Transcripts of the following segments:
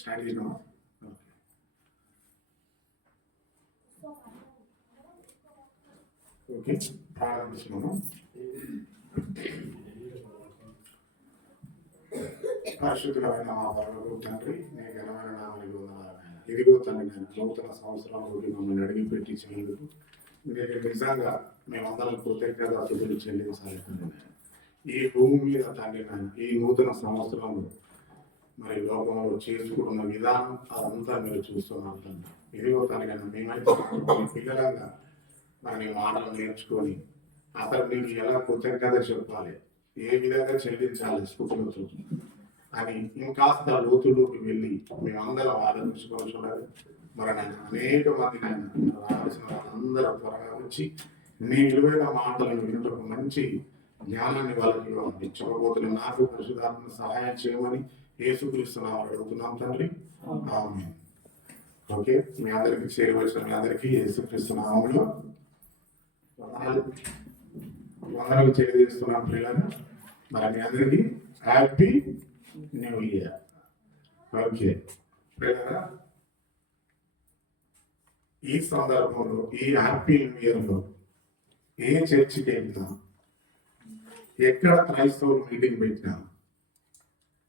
Start చేసినామా? Okay, ప్రారంభిస్తున్నాము. పరిశుద్ధమైన మా పరలోకపు తండ్రి, నీ ఘనమైన నామానికి వందనాలు. ఇదిగో తండ్రి, నేను నూతన సంవత్సరంలోకి మమ్మల్ని అడిగి పెట్టించినందుకు మీరు నిజంగా మేమందరం కృతజ్ఞతలు చెల్లించాలి తండ్రి. ఈ భూమి మీద తండ్రి ఈ నూతన సంవత్సరంలో మరి లోకంలో చేసుకున్న విధానం అదంతా మీరు చూస్తున్నాం తండ్రి. ఇదిగో తండ్రి, మేమైతే పిల్లలంగా మరి మాటలు నేర్చుకొని అసలు మీకు ఎలా కృతజ్ఞత చెప్పాలి, ఏ విధంగా చెల్లించాలి స్థుతులతో అని ఇంకాస్త లోతులోకి వెళ్ళి మేమందరం ఆలోచించుకోవచ్చు. మరి నేను అనేక మంది రావాల్సిన వాళ్ళందరూ త్వరగా వచ్చి నీ విలువైన మాటలను వినటకు మంచి జ్ఞానాన్ని వాళ్ళకి ఇచ్చకపోతున్న నాకు పరిశుధాత్మ సహాయం చేయమని యేసుక్రీస్తున్నాం అడుగుతున్నాం తండ్రి. ఆమేన్. ఓకే, మీ అందరికి చేరి వచ్చిన మీ అందరికీ యేసుక్రీస్తున్నాములో వందనాలు తెలియజేస్తున్నాం పిల్లలు. మరి మీ అందరికీ హ్యాపీ న్యూ ఇయర్. ఓకే పిల్లల, ఈ సందర్భంలో ఈ హ్యాపీ న్యూ ఇయర్లో ఏ చర్చికి వెళ్ళినా, ఎక్కడ క్రైస్తవులు మీటింగ్ పెట్టినా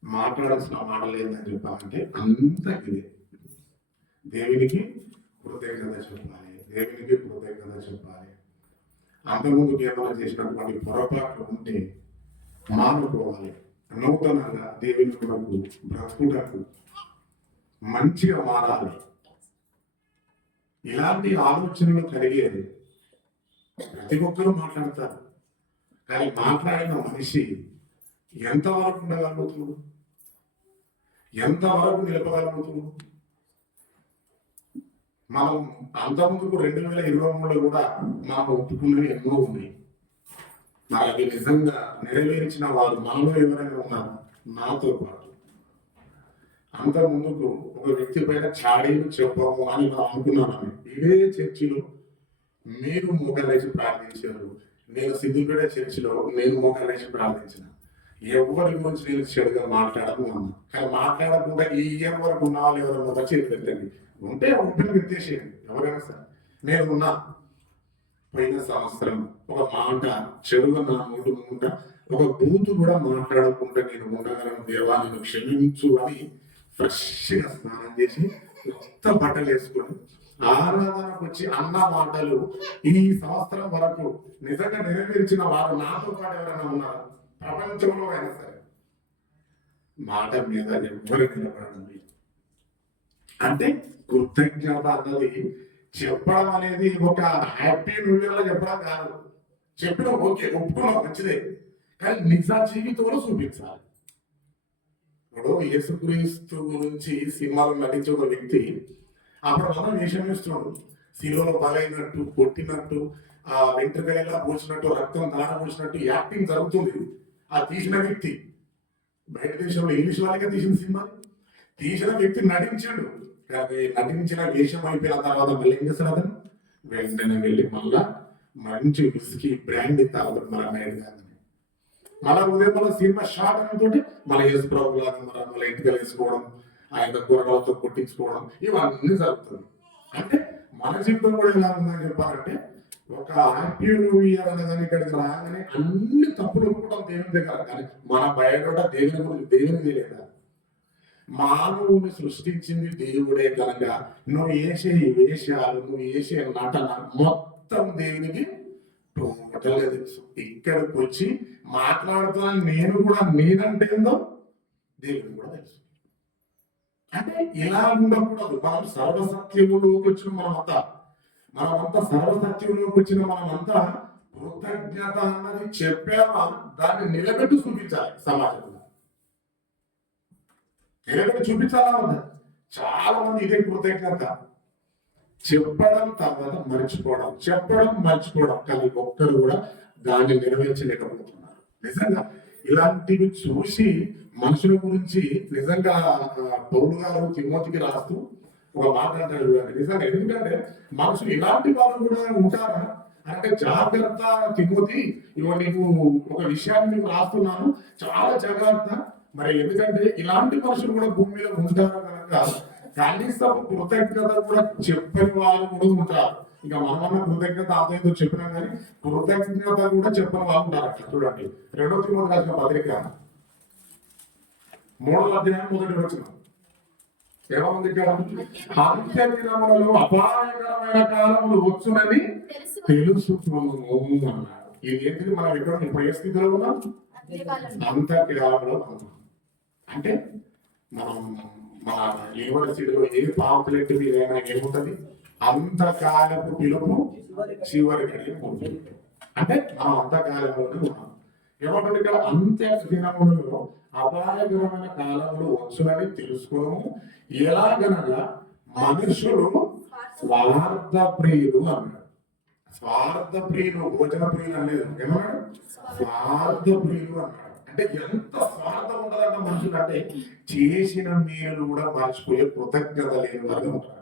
మాట్లాడాల్సిన మాటలు ఏందని చెప్పాలంటే అంత ఇదే. దేవునికి కృతజ్ఞత చెప్పాలి, దేవునికి కృతజ్ఞత చెప్పాలి. అంతకుముందు ఏమైనా చేసినటువంటి పొరపాట్లు ఉంటే మానుకోవాలి. నూతనంగా దేవుని కొరకు బ్రతుకుటకు మంచిగా మారాలి. ఇలాంటి ఆలోచనలు కలిగేది ప్రతి ఒక్కరూ మాట్లాడతారు, కానీ మాట్లాడిన మనిషి ఎంతవరకు ఉండగలుగుతున్నాడు, ఎంతవరకు నిలపగలుగుతున్నాడు? మనం అంతకుముందుకు 2023లో కూడా మనం ఒప్పుకున్నవి ఎన్నో ఉన్నాయి. మనకి నిజంగా నెరవేర్చిన వారు మనలో ఎవరైనా ఉన్నారు? నాతో పాటు అంత ముందుకు ఒక వ్యక్తి పైన చాడీలు చెప్పము అని మనం అనుకున్నాను. ఇదే చర్చిలో మీరు మోకాలేసి ప్రార్థించారు, నేను సిద్దిపేట చర్చిలో నేను మోకాలేసి ప్రార్థించిన. ఎవరి గురించి నేను చెడుగా మాట్లాడము అన్నా, కానీ మాట్లాడకుండా ఈ ఇయర్ వరకు ఉన్న వాళ్ళు ఎవరైనా వచ్చి పెట్టండి ఉంటే ఓపెన్ ఎత్తేసేయండి ఎవరైనా సరే. నేను ఉన్నా పోయిన సంవత్సరం ఒక మాట చెడుగా నా మూడు ముంట ఒక బూతు కూడా మాట్లాడకుండా నేను ఉండగలను దేవా, నేను క్షమించు అని ఫ్రెష్గా స్నానం చేసి కొత్త బట్టలు వేసుకొని ఆరాధనకు వచ్చి అన్న మాటలు ఈ సంవత్సరం వరకు నిజంగా నెరవేర్చిన వారు నాతో పాటు ఎవరైనా ఉన్నారు ప్రపంచంలో అయినా సరే? మాట మీద ఎవరు నిలబడండి. అంటే కృతజ్ఞత అన్నది చెప్పడం అనేది ఒక హ్యాపీ న్యూ ఇయర్ లో చెప్పడం కాదు. చెప్పడం ఓకే, ఒప్పుకోవడం మంచిదే, కానీ నిజ జీవితంలో చూపించాలి. ఇప్పుడు యేసుక్రీస్తు గురించి సినిమాలో నటించే ఒక వ్యక్తి అప్పుడు మనం వేషం వేస్తున్నాడు, శిలువలో బలైనట్టు, కొట్టినట్టు, ఆ వెంట్రుకలా పోసినట్టు, రక్తం దాన పోసినట్టు యాక్టింగ్ జరుగుతుంది. ఆ తీసిన వ్యక్తి బయట దేశంలో ఇంగ్లీష్ వాళ్ళకే తీసిన సినిమా తీసిన వ్యక్తి నటించాడు. నటించిన వేషం అయిపోయిన తర్వాత మళ్ళీ ఏం చేస్తాడు? అతను వెంటనే వెళ్ళి మళ్ళా మంచి విస్కీ బ్రాండ్ తాగుతాడు. మళ్ళా ఉదయం మళ్ళీ సినిమా షార్ట్ అనేది మళ్ళీ యేసు ప్రభు లాగా మళ్ళీ ఇంటికి వేసుకోవడం, ఆయన కూరగాయలతో కొట్టించుకోవడం, ఇవన్నీ జరుగుతుంది. అంటే మన జీవితం కూడా ఎలా ఉందని చెప్పాలంటే ఒక హ్యాపీ న్యూ ఇయర్ అనేదాన్ని ఇక్కడికి రాగానే అన్ని తప్పులు ఒప్పుకోవడం దేవుని దగ్గర, కానీ మన బయట దేవుని గురించి దేవునికి తెలియదా? మానవుని సృష్టించింది దేవుడే కనుక నువ్వు వేసే వేషాలు, నువ్వు వేసే నటన మొత్తం దేవునికి టోటల్గా తెలుసు. ఇక్కడికి వచ్చి మాట్లాడుతున్నా నేను కూడా నేనంటే ఏందో దేవునికి కూడా తెలుసు. అంటే ఇలా ఉండకూడదు. మనం సర్వసత్యములోకి వచ్చిన మనమంతా సర్వసత్యంలోకి వచ్చిన మనమంతా కృతజ్ఞత అన్నది చెప్పామా దాన్ని నిలబెట్టి చూపించాలి. సమాజంలో నిలబెట్టి చూపించాలా ఉంది. చాలా మంది ఇదే కృతజ్ఞత చెప్పడం తర్వాత మర్చిపోవడం, చెప్పడం మర్చిపోవడం, కానీ ఒక్కరు కూడా దాన్ని నెరవేర్చలేకపోతున్నారు. నిజంగా ఇలాంటివి చూసి మనుషుల గురించి నిజంగా పౌలు గారు తిమోతికి రాస్తూ ఒక మాట అంటాడు. నిజంగా ఎందుకంటే మనుషులు ఇలాంటి వాళ్ళు కూడా ఉంటారా అంటే జాగ్రత్త తిమోతి, ఇవ్వ నీకు ఒక విషయాన్ని నీకు రాస్తున్నాను, చాలా జాగ్రత్త. మరి ఎందుకంటే ఇలాంటి మనుషులు కూడా భూమి మీద ఉంటారు కనుక కనీసం కృతజ్ఞత కూడా చెప్పని వాళ్ళు కూడా ఉంటారు. ఇక మనమన్న కృతజ్ఞత ఆదాయంతో చెప్పినాం కానీ కృతజ్ఞత కూడా చెప్పని వాళ్ళు ఉంటారు. అట్లా చూడండి 2 తిమోతి రాసిన పత్రిక 3వ అధ్యాయం 1వ వచనం ఏమంది ఇక్కడ, అంత్య దినములలో అపాయకరమైన కాలములు వచ్చునని తెలుసుకున్నాము అన్నాడు. ఇది ఏంటిది? మనం ఎక్కడ ఇప్పుడు ఏ స్థితిలో ఉన్నాం? అంత్యకాలంలో ఉన్నాం. అంటే మనం మన యూనివర్సిటీలో ఏ పాంప్లెట్ ఏదైనా ఏముంటది? అంతకాలపు పిలుపు చివరి గడియ. అంటే మనం అంతకాలంలోనే ఉన్నాం. ఏమంటుంది ఇక్కడ? అంత్య దినములలో అపాయకరమైన కాలములు వచ్చునని తెలుసుకోవము. ఎలాగనగా మనుషులు స్వార్థ ప్రియులు అన్నాడు. స్వార్థ ప్రియులు, భోజన ప్రియులు అనలేదు. ఏమన్నాడు? స్వార్థ ప్రియులు అన్నాడు. అంటే ఎంత స్వార్థం ఉంటుందంట మనుషులు అంటే చేసిన మేలు కూడా మర్చిపోయే కృతజ్ఞత లేని వారు ఉంటారు.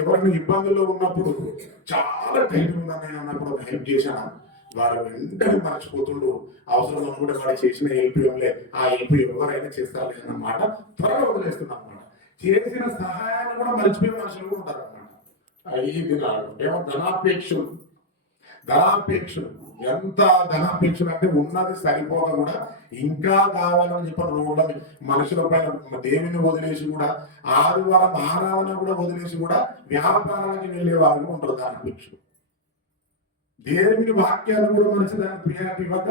ఎవరైనా ఇబ్బందుల్లో ఉన్నప్పుడు చాలా టైం ఉందని అన్నప్పుడు హెల్ప్ చేశాను, వారు వెంటనే మర్చిపోతుండు. అవసరం కూడా వాడు చేసిన హెల్ప్ ఆ హెల్ప్ ఎవరైనా చేస్తారు అన్నమాట, త్వరగా వదిలేస్తున్నాం అన్నమాట. చేసిన సహాయాన్ని కూడా మర్చిపోయే మనుషులు కూడా ఉంటారు అన్నమాట. ఈ దినాలు ఏమో ధనాపేక్షలు. ఎంత ధనాపేక్షలు అంటే ఉన్నది సరిపోక కూడా ఇంకా కావాలని చెప్పి రోడ్ల మనుషుల పైన దేవుని వదిలేసి కూడా ఆదివారం ఆరాధన కూడా వదిలేసి కూడా వ్యాపారానికి వెళ్ళే వాళ్ళు ఉంటారు. ధనాపేక్షలు. దేవుని వాక్యాన్ని కూడా మనిషి దాన్ని ప్రియారిటీ ఇవ్వక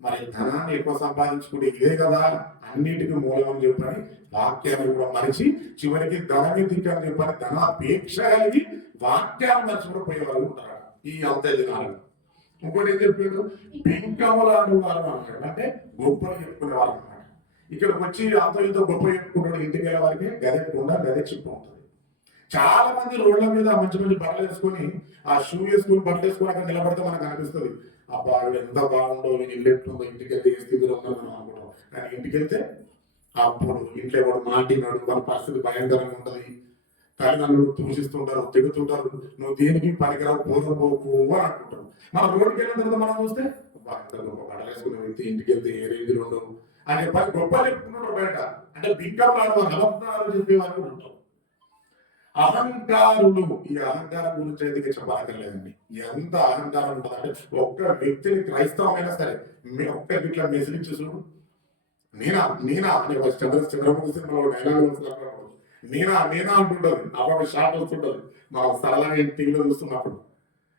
మరి ధనాన్ని ఎక్కువ సంపాదించుకుంటే ఇదే కదా అన్నిటికీ మూలం అని చెప్పని వాక్యాన్ని కూడా మనిషి చివరికి ధనమే దిక్కని చెప్పని ధనాపేక్ష కలిగి వాక్యాన్ని మనిషి కూడా పోయేవాళ్ళు ఉంటారు ఈ అంత్య దినాలు. ఇంకోటి ఏం చెప్పాడు? పెంకములాడు వారు అన్నాడు. అంటే గొప్పలు చెప్పుకునే వాళ్ళు అన్నాడు. ఇక్కడికి వచ్చి అంత ఇంత గొప్ప చెప్పుకుంటాడు. ఇంటికి వెళ్ళే వారికి గదెక్కకుండా గదె చెప్పు ఉంటుంది. చాలా మంది రోడ్ల మీద మంచి మంచి బట్టలు వేసుకొని ఆ షూ వేసుకుని బట్టలు వేసుకుని అక్కడ నిలబడితే మనకు అనిపిస్తుంది, అబ్బా ఎంత బాగుండో, నేను ఇల్లు ఎట్లుందో, ఇంటికి వెళ్తే ఏ స్థితిలో ఉందో మనం అనుకుంటాం. కానీ ఇంటికి వెళ్తే అప్పుడు ఇంట్లో ఎవరు మాటినాడు, వాళ్ళ పరిస్థితి భయంకరంగా ఉంటుంది. తల్లిదండ్రులు దూషిస్తుంటారు, తిడుతుంటారు, నువ్వు దేనికి పనికిరావు, పోకపోకు అని అనుకుంటారు. మన రోడ్డుకి వెళ్ళిన తర్వాత మనం చూస్తే గొప్ప బట్టలు వేసుకుని వెళ్తే ఇంటికి వెళ్తే ఏ రేంజ్లో ఉండవు అనే పని గొప్ప చెప్పుకుంటారు బయట. అంటే బింకం నవత్నాలు చెప్పేవాళ్ళు ఉంటాం. అహంకారులు. ఈ అహంకారం గురించి అయితే చెప్పక్కర్లేదండి. ఎంత అహంకారం ఉంటుందంటే ఒక్క వ్యక్తిని క్రైస్తవమైనా సరే ఒక్క ఇట్లా మెసేజ్ చూసుడు, నేనా అనే చంద్రబాబు సినిమాలో డైలాగ్ నేనా అంటుంటది. అప్పుడు షాట్ వస్తుంటది మనం సరళంగా టీవీలో చూస్తున్నప్పుడు.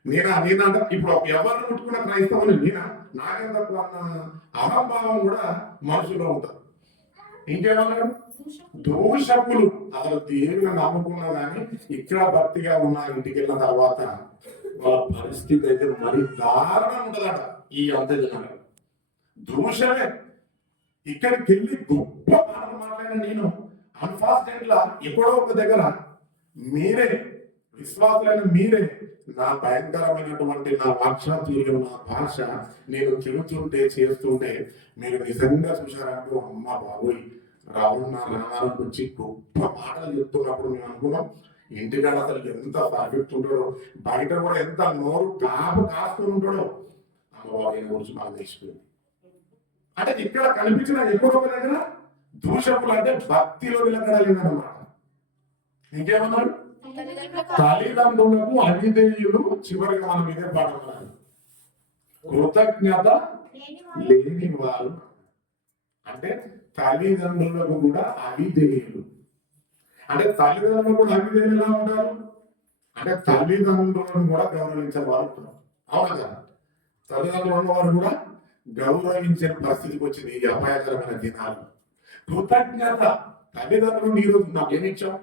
నేనా అంటే ఇప్పుడు ఎవరిని ముట్టుకున్న క్రైస్తవుని నాకేం తక్కువ అన్న అహంభావం కూడా మనుషులో ఉంటుంది. ఇంకేమన్నాడు? దోషకులు. అసలు దేవుని నమ్ముకున్నా కానీ ఇక్కడ భక్తిగా ఉన్న ఇంటికి వెళ్ళిన తర్వాత వాళ్ళ పరిస్థితి అయితే మరి దారుణం ఉంటుందట. ఈ అంత్యదినాలు దోషమే. ఇక్కడికి వెళ్ళి గొప్ప మాటలు మాట్లాడిన నేను అన్ఫాస్టెంట్ లా ఎక్కడో ఒక దగ్గర మీరే విశ్వాసులైన మీరే నా భయంకరమైనటువంటి నా వాక్చాతుర్యం, నా భాష నేను తిరుగుతుంటే చేస్తుంటే మీరు నిజంగా చూశారంటూ అమ్మ బాబోయ్ రావు నా నాన్నకు వచ్చి గొప్ప మాటలు చెప్తున్నప్పుడు మేము అనుకున్నాం ఇంటికాడ అసలు ఎంత పర్ఫెక్ట్ ఉంటాడో, బయట కూడా ఎంత నోరు కాస్తూ ఉంటాడో అమ్మవారి గురించి మాకు తెలిసిపోయింది. అంటే ఇక్కడ కనిపించిన ఎక్కడో దగ్గర దూషకులు అంటే భక్తిలో నిలకడలేదన్నమాట. ఇంకేమన్నాడు? తల్లిదండ్రులకు అవిధేయులు. చివరిగా మనం ఇదే పాడుతున్నారు, కృతజ్ఞత లేని వారు. అంటే తల్లిదండ్రులకు కూడా అవిధేయులు. అంటే తల్లిదండ్రులు కూడా అవిధేయులు ఎలా ఉంటారు అంటే తల్లిదండ్రులను కూడా గౌరవించే వారు ఉంటారు. అవును కదా? తల్లిదండ్రులు ఉన్నవారు కూడా గౌరవించిన పరిస్థితికి వచ్చింది ఈ అపాయకరమైన దినాలు. కృతజ్ఞత. తల్లిదండ్రులు నీరు నాకేమిచ్చాం,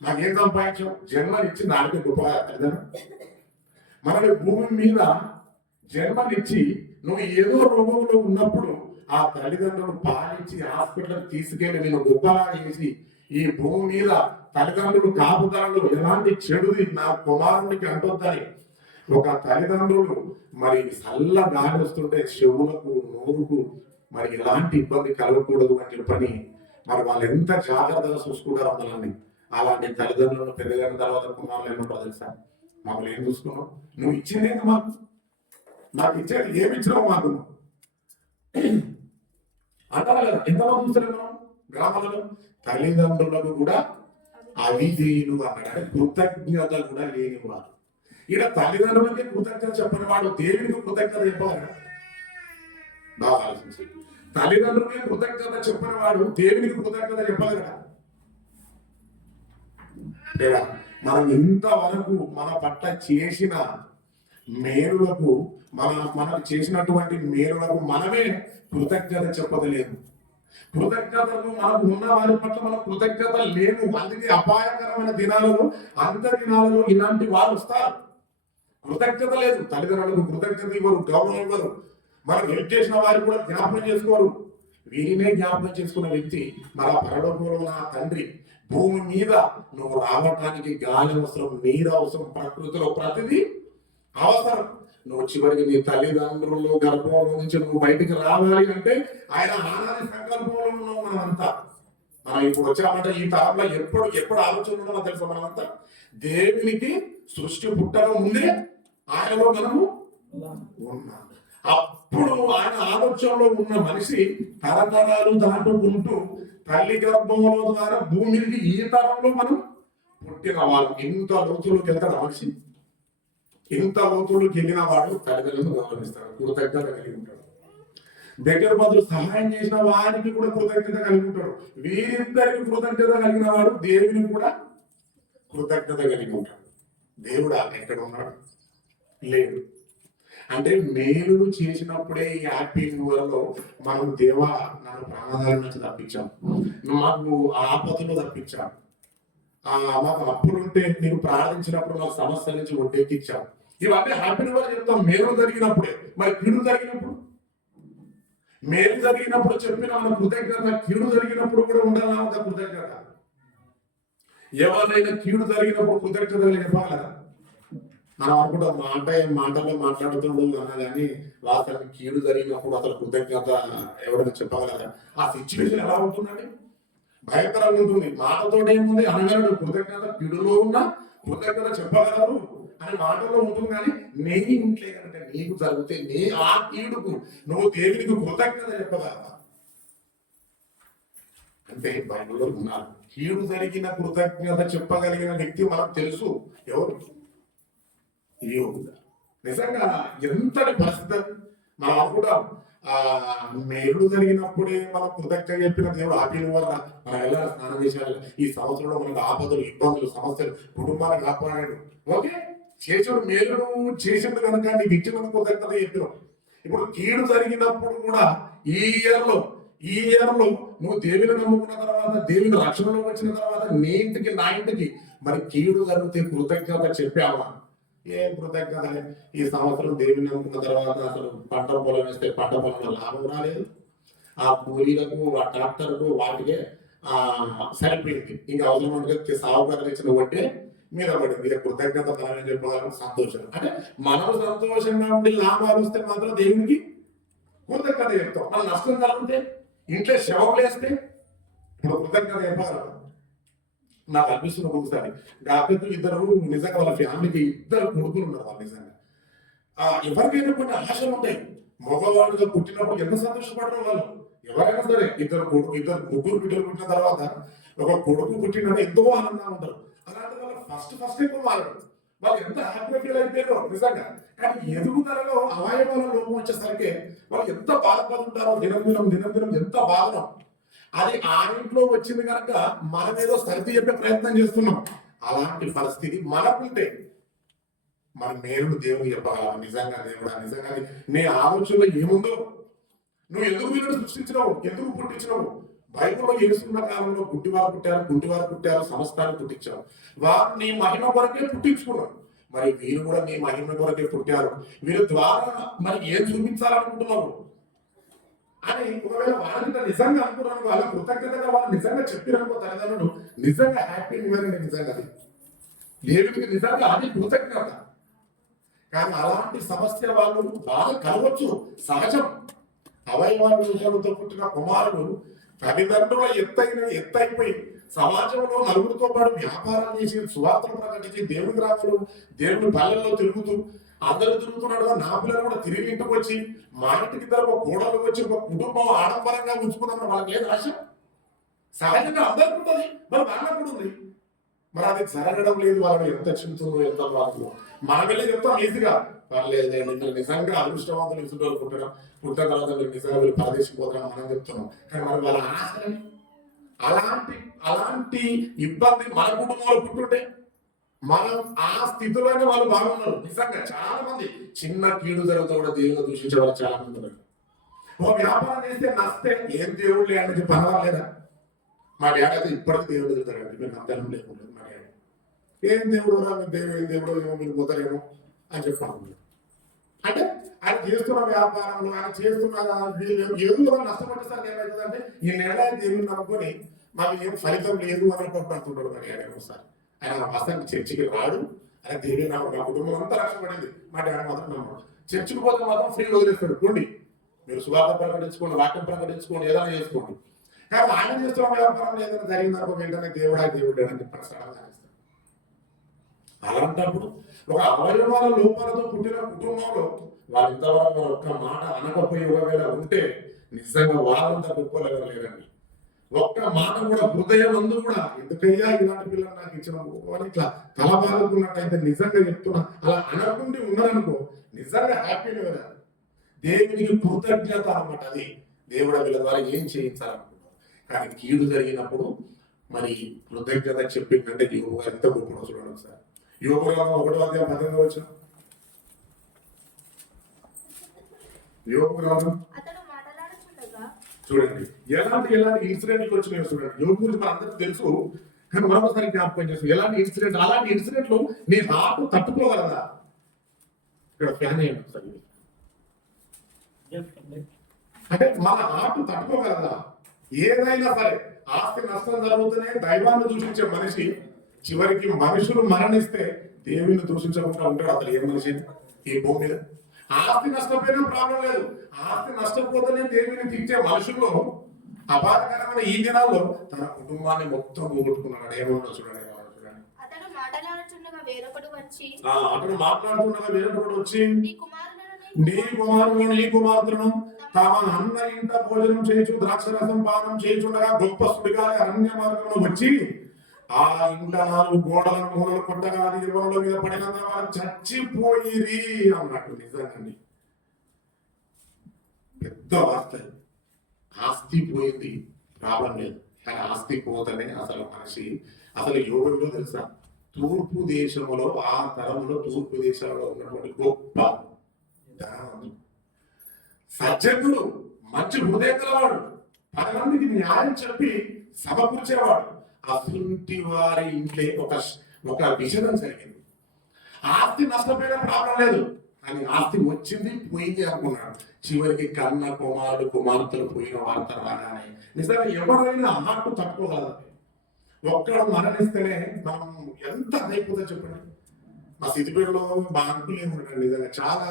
నాకేం సంపాదించాం, జన్మనిచ్చి నాకే గొప్పగా తల్లిదండ్రులు మనకి భూమి మీద జన్మనిచ్చి నువ్వు ఏదో రోగంలో ఉన్నప్పుడు ఆ తల్లిదండ్రులు పాలించి హాస్పిటల్ తీసుకెళ్లి నేను గొప్పగా చేసి ఈ భూమి మీద తల్లిదండ్రులు కాపుదలలో ఎలాంటి చెడుది నా కుమారునికి అంటొద్దని ఒక తల్లిదండ్రులు మరి చల్ల గాలి వస్తుంటే చెవులకు నోరుకు మరి ఎలాంటి ఇబ్బంది కలగకూడదు అని చెప్పని మరి వాళ్ళు ఎంత జాగ్రత్తగా చూసుకుంటారు అందరిని. అలాంటి తల్లిదండ్రులను పెరిగిన తర్వాత కుమారులు ఏమంటారు తెలుసా? మమ్మల్ని ఏం చూసుకున్నావు, నువ్వు ఇచ్చిందేంటి మాకు ఇచ్చేది ఏమి ఇచ్చినావు మాకు అంటారా కదా? ఎంతమంది చూస్తున్నాం మనం గ్రామాలలో? తల్లిదండ్రులకు కూడా అవిధేయులు అన్నాడు. అంటే కృతజ్ఞత కూడా లేనివారు. ఇక్కడ తల్లిదండ్రులకి కృతజ్ఞత చెప్పని వాడు దేవునికి కృతజ్ఞత చెప్పాలి. బాగా ఆలోచించి, తల్లిదండ్రులకి కృతజ్ఞత చెప్పని వాడు దేవునికి కృతజ్ఞత చెప్పాలి కదా. లేదా మనం ఇంతవరకు మన పట్ల చేసిన మేలులకు, మనకు చేసినటువంటి మేలులకు మనమే కృతజ్ఞత చెప్పదలేదు. కృతజ్ఞతలు మనకు ఉన్న వారి పట్ల మన కృతజ్ఞత లేవు. అందుకే అపాయకరమైన దినాలలో, అంత దినాలలో ఇలాంటి వారు వస్తారు. కృతజ్ఞత లేదు, తల్లిదండ్రులకు కృతజ్ఞత ఇవ్వరు, గౌరవం ఇవ్వరు, మనం హెల్ప్ చేసిన వారికి కూడా జ్ఞాపకం చేసుకోరు. వీరినే జ్ఞాపకం చేసుకున్న వ్యక్తి మన పరలోకంలో ఉన్న తండ్రి. భూమి మీద నువ్వు రావటానికి గాలి అవసరం, నీరు అవసరం, ప్రకృతిలో ప్రతిదీ అవసరం. నువ్వు చివరికి నీ తల్లిదండ్రులు గర్భంలో నుంచి నువ్వు బయటికి రావాలి అంటే ఆయన ఆనాది సంకల్పంలో ఉన్నావు. మనమంతా మనం ఇప్పుడు వచ్చామంటే ఈ తరంలో ఎప్పుడు ఆలోచన ఉన్నామో తెలుసా? మనమంతా దేవునికి సృష్టి పుట్టక ముందే ఆయనలో మనము ఉన్నాం. అప్పుడు ఆయన ఆలోచనలో ఉన్న మనిషి తరతరాలు దాటుకుంటూ తల్లి గర్భంలో ద్వారా భూమికి ఈ తరంలో మనం పుట్టిన వాళ్ళు. ఇంత లోతులోకి వెళ్తాడు మనిషి. ఇంత లోతులోకి వెళ్ళిన వాడు తల్లిదండ్రులను గౌరవిస్తాడు, కృతజ్ఞత కలిగి ఉంటాడు. దగ్గర బదులు సహాయం చేసిన వారికి కూడా కృతజ్ఞత కలిగి ఉంటాడు. వీరిద్దరికి కృతజ్ఞత కలిగిన వాడు దేవుని కూడా కృతజ్ఞత కలిగి ఉంటాడు. దేవుడు ఎక్కడ ఉన్నాడు? లేడు. అంటే మేలులు చేసినప్పుడే ఈ హ్యాపీ న్యూ ఇయర్ లో మనం దేవా నన్ను ప్రమాదాల నుంచి తప్పించాం, మాకు ఆపదలు తప్పించాం, మాకు అప్పుడుంటే నేను ప్రార్థించినప్పుడు మాకు సమస్య నుంచి ఒడ్డెక్కించాం. ఇవన్నీ హ్యాపీ న్యూ ఇయర్ చెప్తాం మేలు జరిగినప్పుడే. మరి కీడు జరిగినప్పుడు, మేలు జరిగినప్పుడు చెప్పిన మన కృతజ్ఞత, కీడు జరిగినప్పుడు కూడా ఉండాలా కృతజ్ఞత? ఎవరైనా కీడు జరిగినప్పుడు కృతజ్ఞత చెప్పాలి. మనం అనుకుంటాం మాటల్లో మాట్లాడుతుండదు అన్నా కానీ వాస్తవానికి కీడు జరిగినప్పుడు అసలు కృతజ్ఞత ఎవరైనా చెప్పగలరా? ఆ సిచ్యువేషన్ ఎలా ఉంటుందండి? భయంకరంగా ఉంటుంది. మాటతో ఏముంది అనగలడు కృతజ్ఞత, కీడులో ఉన్న కృతజ్ఞత చెప్పగలరు అని మాటల్లో ఉంటుంది. కానీ నీ ఇంట్లో కనుక నీకు జరిగితే నీ ఆ కీడుకు నువ్వు దేవునికి కృతజ్ఞత చెప్పగలరా అంటే బైబిల్లో ఉన్నారు. కీడు జరిగిన కృతజ్ఞత చెప్పగలిగిన వ్యక్తి మనకు తెలుసు ఎవరు? నిజంగా ఎంతటి పరిస్థితి. మనం అనుకుంటాం మేలు జరిగినప్పుడే మనం కృతజ్ఞత చెప్పిన దేవుడు ఆపిన వల్ల మనం వెళ్ళాలి స్నానం చేసేయాలి. ఈ సంవత్సరంలో మనకు ఆపదలు, ఇబ్బందులు, సమస్యలు, కుటుంబాన్ని కాపాడాడు. ఓకే, చేసాడు మేలు చేసిండు కనుక నీకు ఇచ్చిన కృతజ్ఞత చెప్పినావు. ఇప్పుడు కీడు జరిగినప్పుడు కూడా ఈ ఇయర్ లో నువ్వు దేవుని నమ్ముకున్న తర్వాత, దేవుని రక్షణలో వచ్చిన తర్వాత నీ ఇంటికి నా ఇంటికి మరి కీడు జరిగితే కృతజ్ఞత చెప్పావా? ఏం కృతజ్ఞత? ఈ సంవత్సరం దేవుని నమ్ముకున్న తర్వాత అసలు పంట పొలం వేస్తే పంట పొలంలో లాభం రాలేదు, ఆ కూలీలకు, ఆ ట్రాక్టర్కు, వాటికే సరిపోయింది. ఇంకా అవసరం అంటే సాగుకారులు ఇచ్చిన వడ్డే మీద పడింది. ఇక కృతజ్ఞత మనం చెప్పగలం సంతోషం. అంటే మనం సంతోషంగా ఉండి లాభాలు వస్తే మాత్రం దేవునికి కృతజ్ఞత చెప్తాం. మన నష్టం కలిగితే, ఇంట్లో శవం వేస్తే ఇప్పుడు కృతజ్ఞత చెప్పగలం. నాకు అనిపిస్తుంది ఒకసారి కాకపోతే ఇద్దరు నిజంగా వాళ్ళ ఫ్యామిలీకి ఇద్దరు కొడుకులు ఉన్నారు. వాళ్ళు నిజంగా ఎవరికైనా కొన్ని ఆశలు ఉంటాయి. మగవాళ్ళుగా పుట్టినప్పుడు ఎంత సంతోషపడరు వాళ్ళు. ఎవరైనా సరే ఇద్దరు ముగ్గురు బిడ్డలు పుట్టిన తర్వాత ఒక కొడుకు పుట్టిన ఎంతో ఆనందంగా ఉంటారు. అలాంటి వాళ్ళు ఫస్ట్ ఎక్కువ వాళ్ళు ఎంత హ్యాపీగా ఫీల్ అయిపోయారో నిజంగా. కానీ ఎదుగుదలలో అవయవాల లోపం వచ్చేసరికి వాళ్ళు ఎంత బాధపడుతుంటారో, దినం ఎంత బాధనో. అది ఆ ఇంట్లో వచ్చింది కనుక మనం ఏదో సరిది చెప్పే ప్రయత్నం చేస్తున్నాం. అలాంటి పరిస్థితి మనకుంటే మన మేలు దేవుని చెప్పగలం. నిజంగా దేవుడా, నిజంగా నీ ఆలోచనలో ఏముందో, నువ్వు ఎందుకు వీళ్ళని సృష్టించినావు, ఎందుకు పుట్టించినావు? బైబిల్లో యేసుకున్న కాలంలో గుడ్డివారు పుట్టారు, సమస్తాన్ని పుట్టించారు. వారు నీ మహిమ కొరకే పుట్టించుకున్నారు. మరి వీరు కూడా నీ మహిమ కొరకే పుట్టారు. వీరి ద్వారా మరి ఏం చూపించాలనుకుంటున్నావు అని ఒకవేళ వాళ్ళంతా నిజంగా అనుకున్నాను, వాళ్ళ కృతజ్ఞతగా వాళ్ళు నిజంగా చెప్పిననుకో తల్లిదండ్రులు, నిజంగా హ్యాపీ న్యూ ఇయర్ అండి. నిజంగా దేవుడికి నిజంగా అది కృతజ్ఞత. కానీ అలాంటి సమస్య వాళ్ళు బాగా కలవచ్చు, సహజం. అవయవాల రూపాలతో పుట్టిన కుమారుడు తల్లిదండ్రుల ఎత్తైపోయి సమాజంలో నలుగురితో పాటు వ్యాపారం చేసి సువార్తలు ప్రకటించి దేవుని గ్రామాలు దేవుని పల్లెల్లో తిరుగుతూ అందరూ తిరుగుతున్నాడు. నా పిల్లలు కూడా తిరిగి ఇంటికి వచ్చి మా ఇంటికి ఇద్దరు ఒక కోడలు వచ్చి ఒక కుటుంబం ఆడంబరంగా ఉంచుకుందామని వాళ్ళకి లేదు ఆశ. సహజంగా అందరికీ ఉంటుంది, మరి వాళ్ళకు కూడా ఉంది. మరి అది జరగడం లేదు. వాళ్ళు ఎంత చింతుందో ఎంత బాగుందో మనం వెళ్ళి చెప్తాం ఈజీగా, పర్లేదే మీరు నిజంగా అదృష్టవంతులు ఇసులు పుట్టడం పుట్టిన తర్వాత మీరు నిజంగా మీరు పరదేశం పోతారని మనం చెప్తున్నాం. కానీ మరి వాళ్ళ ఆశని అలాంటి ఇబ్బంది మన కుటుంబంలో పుట్టుంటే మనం ఆ స్థితిలోనే వాళ్ళు బాగున్నారు. నిజంగా చాలా మంది చిన్న కీడు జరుగుతూ కూడా దేవుని దూషించే వాళ్ళు చాలా మంది ఉన్నారు. ఒక వ్యాపారం చేస్తే నస్తే ఏం దేవుళ్ళు అని చెప్పి పర్వాలేదా? మా డాడీ అయితే ఇప్పటికీ దేవుడు ఎదుగుతాడండి, మీరు అంతరం లేకుండా మా డాడీ ఏం దేవుడు ఏం దేవుడు ఏమో మీరు పోతారేమో అని చెప్పాను. అంటే ఆయన చేస్తున్న వ్యాపారంలో ఆయన చేస్తున్న ఏదో నష్టపడేసరికి ఏమవుతుందంటే ఈ నెల దేవుని నమ్ముకొని మాకు ఏం ఫలితం లేదు అని అనుకుంటుంటాడు మా డాడీ. ఒకసారి ఆయన అసలు చర్చికి రాడు, ఆయన దేవుని నా కుటుంబం అంతా రక్షపడింది, మా డాడీ మాత్రం నమ్మడు. చర్చికి పోతే మాత్రం ఫ్రీ వదిలేస్తాడు, పోండి మీరు సువార్త ప్రకటించుకోండి, వాక్యం ప్రకటించుకోండి, ఏదైనా చేసుకోండి. కానీ ఆయన చేస్తున్న వ్యాపారం ఏదైనా జరిగిందనుకో వెంటనే దేవుడు అని చెప్పి సడన్గా అలాంటప్పుడు ఒక అవయవాల లోపాలతో పుట్టిన కుటుంబంలో వాళ్ళు ఇంతవరకు ఒక్క మాట అనకపోయి ఒకవేళ ఉంటే నిజంగా వాళ్ళంతా గొప్పలేదండి. ఒక్క మాట కూడా హృదయం అందు కూడా ఎందుకయ్యా ఇలాంటి పిల్లలు నాకు ఇచ్చిన ఇట్లా తల బాగున్నట్టయితే నిజంగా చెప్తున్నా అలా అనకుండి ఉన్నారనుకో నిజంగా హ్యాపీనే కదా. దేవునికి కృతజ్ఞత అన్నమాట. అది దేవుడు వీళ్ళ ద్వారా ఏం చేయించాలనుకుంటున్నారు. కానీ కీడు జరిగినప్పుడు మరి కృతజ్ఞత చెప్పిందంటే యోగు ఎంత గొప్ప చూడండి సార్. యోగు 1:18 వచ్చిన యోగు చూడండి ఎలాంటి ఇన్సిడెంట్లు వచ్చినాయో చూడండి. యోగు గురించి మన అందరికి తెలుసు, కానీ మరొకసారి జ్ఞాపకం చేస్తాం ఎలాంటి ఇన్సిడెంట్. అలాంటి ఇన్సిడెంట్లు నీ హార్ట్ తట్టుకోగలదా? ఇక్కడ ఫ్యాన్ అయ్యండి సార్. అంటే మన హార్ట్ తట్టుకోగలదా? ఏదైనా సరే ఆస్తి నష్టం జరుగుతూనే దైవాన్ని దూషించే మనిషి చివరికి మనుషులు మరణిస్తే దేవుని దూషించకుండా ఉంటాడు. అసలు ఏ మనిషి ఈ భూమి మీద ఆస్తి నష్టపోయినా ప్రాబ్లం లేదు, ఆస్తి నష్టపోతేనే దేవుని తిట్టే మనుషుల్లో అపారకరమైన ఈ దినాల్లో తన కుటుంబాన్ని మొత్తం పోగొట్టుకున్నాడు. ఏమన్నా చూడండి అతడు మాట్లాడుతుండగా వేరొకడు వచ్చి నీ కుమారుడు నీ కుమార్తెను తమ అన్న ఇంట భోజనం చేయొచ్చు ద్రాక్షరసం పానం చేయుచుండగా గొప్ప సుడిగాలి అరణ్య మార్గంలో వచ్చి ఆ ఇంట 4 గోడలను మూలలు కొట్టగా అది ఇరువల మీద పడినంత వారు చచ్చిపోయిరి అన్నట్టు. నిజంగాండి పెద్ద వార్త. ఆస్తి పోయింది ప్రాబ్లం లేదు, కానీ ఆస్తి పోతేనే అసలు మనిషి అసలు యోగంలో తెలుసా తూర్పు దేశంలో ఆ తరంలో తూర్పు దేశంలో ఉన్నటువంటి గొప్ప ధనవంతుడు సజ్జనుడు మంచి హృదయం గలవాడు 10 మందికి న్యాయం చెప్పి సమకూర్చేవాడు. అసంటి వారి ఇంట్లో ఒక విషయం జరిగింది. ఆస్తి నష్టపోయిన ప్రాబ్లం లేదు, కానీ ఆస్తి వచ్చింది పోయింది అనుకున్నాడు. చివరికి కన్న కుమారుడు కుమార్తెలు పోయిన వార్త రాగానే నిజంగా ఎవరైనా హార్ట్ తట్టుకోగలదు. ఒక్కడు మరణిస్తేనే మనం ఎంత అయిపోతుందో చెప్పండి. మా సిద్దిపేటలో బాంకులు ఏముంటాడు నిజంగా చాలా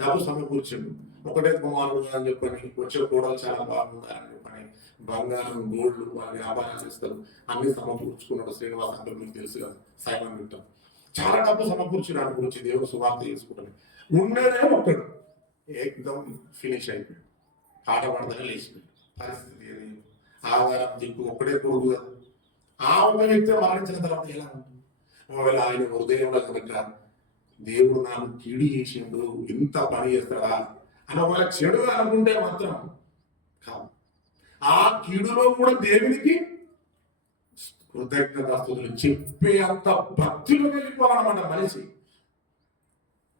డబ్బు సమకూర్చిండు. ఒకటే కుమారుడు అని చెప్పని వచ్చే కూడా చాలా బాగుందని చెప్పని బంగారం గోల్డ్ వాళ్ళు వ్యాపారం చేస్తారు, అన్ని సమకూర్చుకున్నాడు. శ్రీనివాస్ అంటే మీకు తెలుసు కదా, సైమన్ వింటాం చాలా డబ్బు సమకూర్చున్నాడు గురించి దేవుడు సువార్త చేసుకుంటాను. ఉండేదే ఒక్కడు ఏకదం ఫినిష్ అయిపోయాడు, పాట పడతానే లేచిపోయాడు. పరిస్థితి ఏది ఆధారం దిక్కు ఒక్కడే కొడుకు కదా. ఆ ఒక వ్యక్తి మరణించిన తర్వాత ఎలా ఉంటుంది? ఒకవేళ ఆయన హృదయంలో కనుక దేవుడు నాకు కీడు చేసిండు ఇంత పని చేస్తాడా అని ఒకవేళ చెడుగా అనుకుంటే మాత్రం కాదు. ఆ కీడులో కూడా దేవునికి కృతజ్ఞతాస్తుతులు చెప్పే అంత భక్తిలో వెళ్ళిపోవాలన్నమాట మనిషి.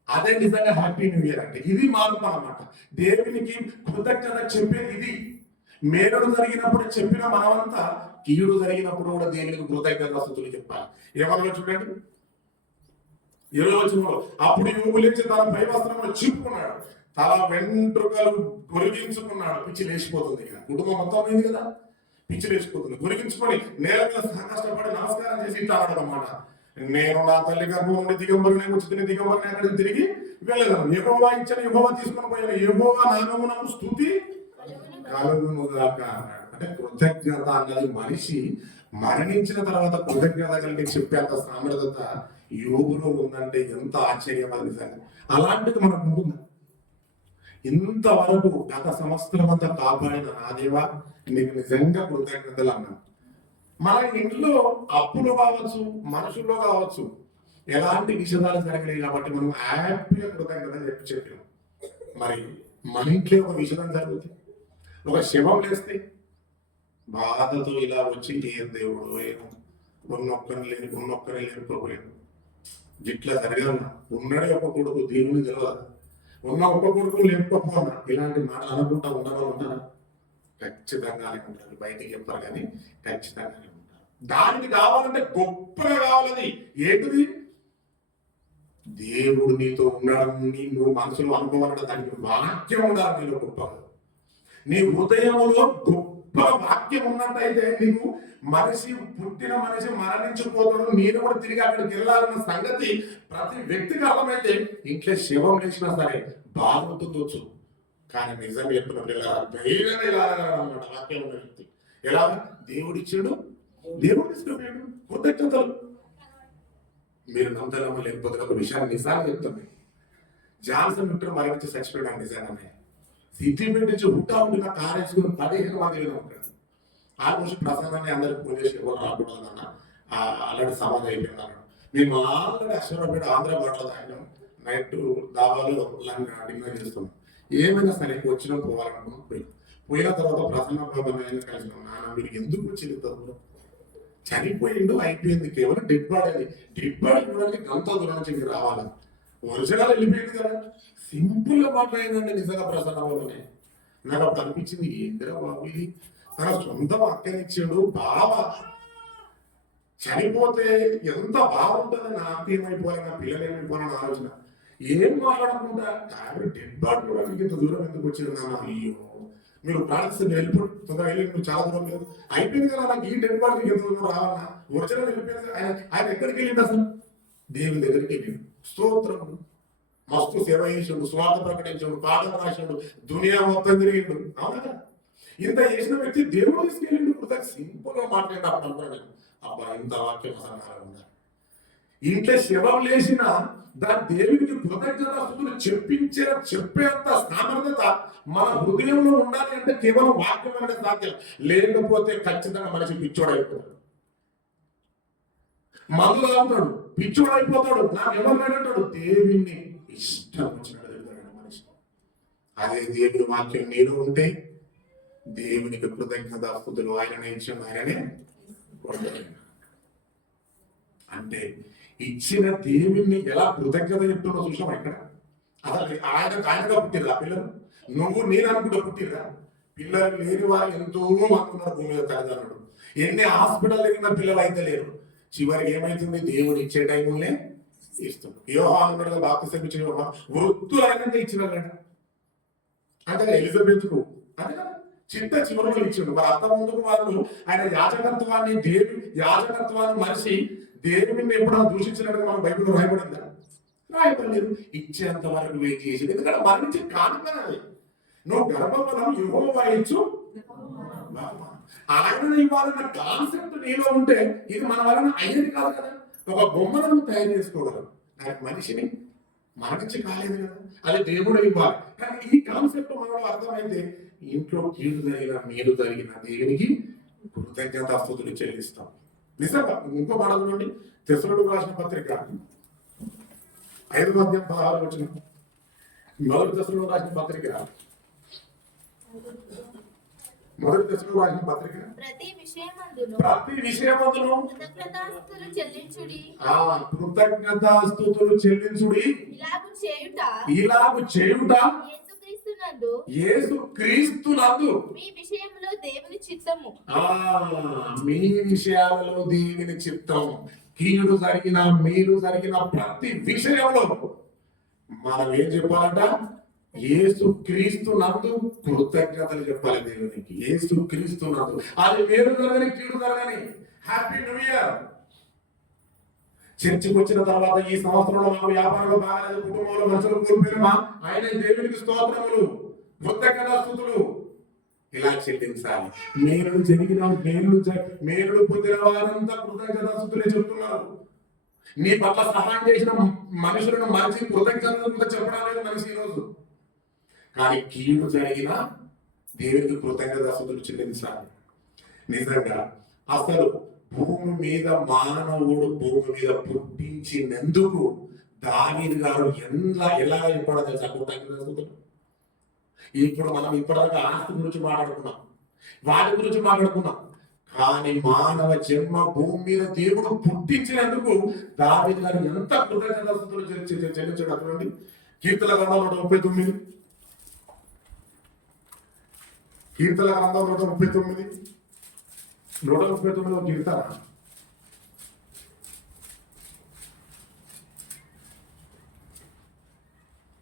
అదే నిజంగా హ్యాపీ న్యూ ఇయర్ అంటే. ఇది మార్పు అన్నమాట. దేవునికి కృతజ్ఞత చెప్పేది ఇది. మేలుడు జరిగినప్పుడు చెప్పిన మనమంతా కీడు జరిగినప్పుడు కూడా దేవునికి కృతజ్ఞతాస్తుతులు చెప్పాలి. ఏమన్నా చూడండి 20వ వచనంలో అప్పుడు యోబు లేచి తన పై వస్త్రములు చింపుకున్నాడు, తల వెంట్రుకలు గొరిగించుకున్నాడు. పిచ్చి లేచిపోతుంది, ఇక కుటుంబం మొత్తం అయింది కదా, పిచ్చి లేచిపోతుంది. గొరిగించుకొని నేల మీద కష్టపడి నమస్కారం చేసి ఇట్లా అన్నమాట, నేను నా తల్లి గర్భం నుండి దిగంబరిని వచ్చి దిగంబరిని అక్కడికి తిరిగి వెళ్ళదాను. యెహోవా ఇచ్చిన యెహోవా తీసుకొని పోయిన యెహోవా నామమునకు స్తుతి కలుగును గాక అన్నాడు. అంటే కృతజ్ఞత అన్నది మనిషి మరణించిన తర్వాత కృతజ్ఞత కలిగి చెప్పేంత సామర్థ్యత యోగులో ఉందంటే ఎంత ఆశ్చర్యం అది నిజంగా. అలాంటిది మనకు ఉంటుందా? ఇంతవరకు గత సంవత్సరం అంతా కాపాడిన నా దేవా నీకు నిజంగా కృతజ్ఞతలు అన్నాను. మన ఇంట్లో అప్పులు కావచ్చు, మనుషుల్లో కావచ్చు, ఎలాంటి విషయాలు జరగలేదు కాబట్టి మనం హ్యాపీగా కృతజ్ఞత చెప్పాం. మరి మన ఇంట్లో ఒక విషయం జరుగుతుంది, ఒక శవం లేస్తే బాధతో ఇలా వచ్చి ఏం దేవుడు ఏమో ఉన్నొక్కనే లేకపోయాను, ఇట్లా జరగాలన్నా ఉన్నడే ఒక కొడుకు దేవుని తెలియదు, ఉన్న ఒక్క కొడుకు లేకపోతున్నా ఇలాంటి మాట అనుకుంటా ఉండడం ఉన్నారా? ఖచ్చితంగానే ఉంటారు. బయటికి చెప్పారు కానీ ఖచ్చితంగానే ఉంటారు. దానికి కావాలంటే గొప్పగా కావాలది ఏంటిది? దేవుడు నీతో ఉన్నాడని నువ్వు మనసులో అనుకోవాలంటే దానికి వాక్యం ఉండాలి నీలో గొప్పగా. నీ హృదయంలో గొప్ప వాక్యం ఉన్నట్టయితే నీకు పుట్టిన మనిషి మరణించిపోతాడు, నేను కూడా తిరిగి అక్కడికి వెళ్ళాలన్న సంగతి ప్రతి వ్యక్తికి అర్థమైతే ఇంట్లో శవం వేసినా సరే బాధ ఉంటుందొచ్చు. కానీ నిజం చెప్పిన పిల్లలు ధైర్యంగా ఇలా అన్నమాట వాక్యం ఉన్న వ్యక్తి. ఎలా దేవుడిచ్చాడు, దేవుడు తీసుకుపోయాడు, కృతజ్ఞతలు. మీరు నమ్మదమ్మ లేకపోతే ఒక విషయాన్ని నిజాన్ని చెప్తాను. జాన్సన్ విక్టర్ మరణించి చచ్చిపోయాడు నిజంగానే. సిద్ధిపేట నుంచి ఉంటున్న కారు వేసుకుని 15 మంది ఉంటాడు. ఆల్మోస్ట్ ప్రసంగాన్ని అందరికి ఫోన్ చేసి ఎవరు రాకూడదన్న అలాంటి సమాధి అయిపోయినారు. మేము ఆల్రెడీ అశ్వరపేట ఆంధ్ర బాటలో తాగినాం, నైట్ దాబాలో డిన్నర్ చేస్తున్నాం. ఏమైనా సరే వచ్చినా పోవాలనుకున్నాం. పోయిన తర్వాత ప్రసన్న బాబా కలిసినాం. నాన్న మీరు ఎందుకు వచ్చింది తమ్ముడు? చనిపోయిండు, అయిపోయింది, కేవలం డెడ్ బాడీ చూడడానికి గంత దూరం నుంచి మీరు రావాలి, ఒరిజినల్ వెళ్ళిపోయింది కదా. సింపుల్ గా మాట్లాడిందండి నిజంగా ప్రసన్న బాబునే. నాకు అప్పుడు అనిపించింది ఏంద్రా బాబు ఇది, తన సొంత అక్కనిచ్చాడు బావ చనిపోతే ఎంత బాగుంటుందని నాకు ఏమైపోవాలి, నా పిల్లలు ఏమైపోవాలని ఆలోచన. ఏం మాట్లాడకుండా డెడ్ బాడీ కూడా మీకు ఇంత దూరం ఎందుకు వచ్చింది నాన్న? అయ్యో మీరు ప్రార్థిస్తే వెళ్ళిపోయి తొందరగా వెళ్ళి మీరు చాలా దూరం లేదు, అయిపోయింది కదా, నాకు ఈ డెడ్ బాడీ మీకు ఎంత దూరం రావాలన్నా, ఒరిజినల్ వెళ్ళిపోయింది. ఆయన ఎక్కడికి వెళ్ళిండు అసలు? దేవుని దగ్గరికి వెళ్ళిండు. స్తోత్రం. మస్తు సేవ చేసిండు, స్వార్థ ప్రకటించాడు, పాఠం రాశాడు, దునియా మొత్తం తిరిగిండు. అవునా? ఇంత చేసిన వ్యక్తి దేవుడు తీసుకెళ్ళిండు. ఇప్పుడు దానికి సింపుల్ గా మాట్లాడి అప్పుడు అనుకున్నాను, అబ్బా ఇంత వాక్యం అసలు ఉండాలి. ఇంట్లో శవం లేచిన దాని దేవునికి కృతజ్ఞతాస్తుతులు చెప్పేంత సామర్థ్యత మన హృదయంలో ఉండాలి అంటే కేవలం వాక్యం అనేది సాధ్యం. లేకపోతే ఖచ్చితంగా మనిషి పిచ్చోడైపోతాడు, మందులు తాగుతాడు, పిచ్చోడైపోతాడు, నాకు ఎవరు అంటాడు, దేవుణ్ణి ఇష్టం వచ్చినట్టు తిరుగుతాడు మనిషి. అదే దేవుని వాక్యం నీలో ఉంటే దేవునికి కృతజ్ఞతాస్తుతులు ఆయన ఇచ్చిన ఆయననే అంటే ఇచ్చిన దేవుణ్ణి ఎలా కృతజ్ఞత చెప్తున్నా చూసాం ఇక్కడ. అసలు ఆయనగా పుట్టిరా పిల్లలు? నువ్వు నేను అనుకుంటా పుట్టిరా? పిల్లలు లేని వారు ఎంతో మంది ఉన్నారు భూమి మీద తల్లిదండ్రులు. ఎన్ని హాస్పిటల్ దగ్గర పిల్లలు అయితే లేరు. చివరికి ఏమైతుంది? దేవుడు ఇచ్చే టైంలోనే ఇస్తుంది. యోహాను బాప్తిసం ఇచ్చిన వృత్తులు అయినా ఇచ్చినాడు అంటే ఎలిజబెత్కు అంటే చిట్ట చివరిలో ఇచ్చిండు. మరి అంత ముందుకు వాళ్ళు ఆయన యాజకత్వాన్ని మనిషి దేవుని ఎప్పుడైనా దూషించినట్టుగా మనం బైబిల్లో రాయబడిందా? రాయబడలేదు. ఇచ్చేంత వరకు వెయిట్ చేసి, ఎందుకంటే మరణించి కానుకనే అది. నువ్వు గర్భఫలం యెహోవా ఇచ్చు, ఆయన ఇవ్వాలన్న కాన్సెప్ట్ నీలో ఉంటే ఇది మన వలన అయ్యేది కాదు కదా. ఒక బొమ్మను తయారు చేసుకోగలం, దానికి మనిషిని మరణించి కాలేదు కదా, అది దేవుడు ఇవ్వాలి. కానీ ఈ కాన్సెప్ట్ మనలో అర్థమైతే ఇంట్లో కీడు జరిగిన మేలు జరిగిన దేవునికి కృతజ్ఞతాస్తుతులు చెల్లిస్తాం. నిజంగా ఇంకో మాట నుండి తెస్సలోనికీయులకు రాసిన పత్రిక 5వ అధ్యాయం 16వ వచనం. మొదటి తెస్సలోనికీయులకు రాసిన పత్రిక ప్రతి విషయమందును కృతజ్ఞతాస్తుతులు చెల్లించుడి. ఇలాగు చేయుట యేసుక్రీస్తునందు మీ విషయాలలో దేవుని చిత్తము. కీడు జరిగిన మేలు జరిగిన ప్రతి విషయంలో మనం ఏం చెప్పాలంట? యేసుక్రీస్తునందు కృతజ్ఞతలు చెప్పాలి దేవునికి. యేసుక్రీస్తునందు అది మేలు జరగని కీడు జరగని. Happy new year. చర్చికి వచ్చిన తర్వాత ఈ సంవత్సరంలో మన వ్యాపారంలో బాగాలేదు, కుటుంబంలో మనుషులు కోల్పోయినా ఆయన దేవునికి స్తోత్రములు, కృతజ్ఞతాస్తుతులు. ఇలా చెల్లించాలి. మేలుడు పొందిన వారంతా కృతజ్ఞతాస్తుతులే చెప్తున్నారు. నీ పట్ల సహాయం చేసిన మనుషులను మరిచి కృతజ్ఞతలు చెప్పడం లేదు మనిషి ఈరోజు. కానీ కీడు జరిగిన దేవునికి కృతజ్ఞతాస్తుతులు చెల్లించాలి. నిజంగా అసలు భూమి మీద మానవుడు భూమి మీద పుట్టించినందుకు దావీదు గారు ఎలా చెప్పడం తెలుసా కృతజ్ఞతాస్తుతులు. ఇప్పుడు మనం ఇప్పటిదాకా ఆస్తి గురించి మాట్లాడుకున్నాం, వాటి గురించి మాట్లాడుకున్నాం. కానీ మానవ జన్మ భూమి మీద దేవుడు పుట్టించినందుకు దావీదు గారు ఎంత కృతజ్ఞతాస్తుతులు చెల్లించాడు. అటువంటి కీర్తన గ్రంథం 139, కీర్తన గ్రంథం 139, 139 కీర్తన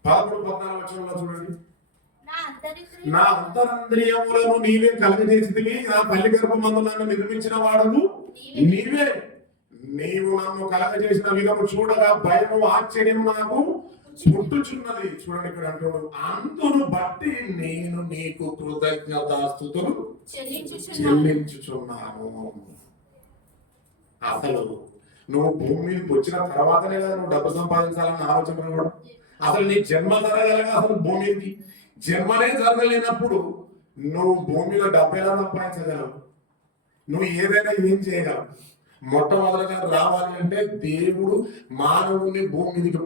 13-14 వచనంలో చూడండి. నా అంతరంద్రియములను నీవే కలగజేసితివి, నా తల్లి గర్భమందు నన్ను నిర్మించిన వాడను నీవే. నీవు నన్ను కలగజేసిన విధము చూడగా భయము ఆశ్చర్యం నాకు పుట్టుచున్నది. చూడండి ఇక్కడ అంటున్నాడు, అందును బట్టి నేను నీకు కృతజ్ఞతాస్తుతులు చెల్లించుచున్నాను. అసలు నువ్వు భూమి మీదకి వచ్చిన తర్వాతనే కదా నువ్వు డబ్బు సంపాదించాలని ఆలోచన కూడా. అసలు నీ జన్మ జరగలగా అసలు భూమి మీదకి జన్మనే జరగలేనప్పుడు నువ్వు భూమిలో డబ్బు ఎలా సంపాదించగలవు? నువ్వు ఏదైనా ఏం చేయగలవు? మొట్టమొదటిగా రావాలి అంటే దేవుడు మానవుని భూమి మీదకి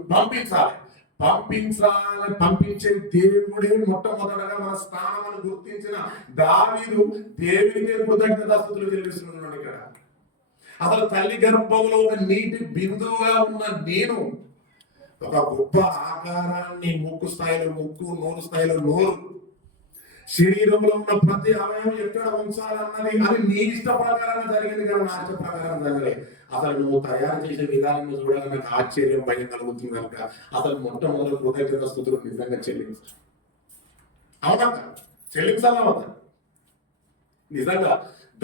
పంపించే దేవుడే మొట్టమొదటగా మన స్థానాన్ని గుర్తించిన దావీదు దేవునికి కృతజ్ఞతాస్తుతులు చెల్లిస్తున్నాడు. ఇక్కడ అసలు తల్లి గర్భంలో ఒక నీటి బిందువుగా ఉన్న నేను ఒక గొప్ప ఆకారాన్ని, ముక్కు స్థాయిలో ముక్కు, నోరు స్థాయిలో నోరు, శరీరంలో ఉన్న ప్రతి అవయవం ఎక్కడ ఉంచాలన్నది అది నీ ఇష్ట ప్రకారంగా జరిగింది కానీ నా ఇష్ట ప్రకారం జరగలేదు. అసలు నువ్వు తయారు చేసే విధానం చూడగా నాకు ఆశ్చర్యం భయం కలుగుతుంది కనుక అసలు మొట్టమొదటి కృతజ్ఞతాస్తుతులు నిజంగా చెల్లించాలి. అవునా? చెల్లించాలా అవుతా? నిజంగా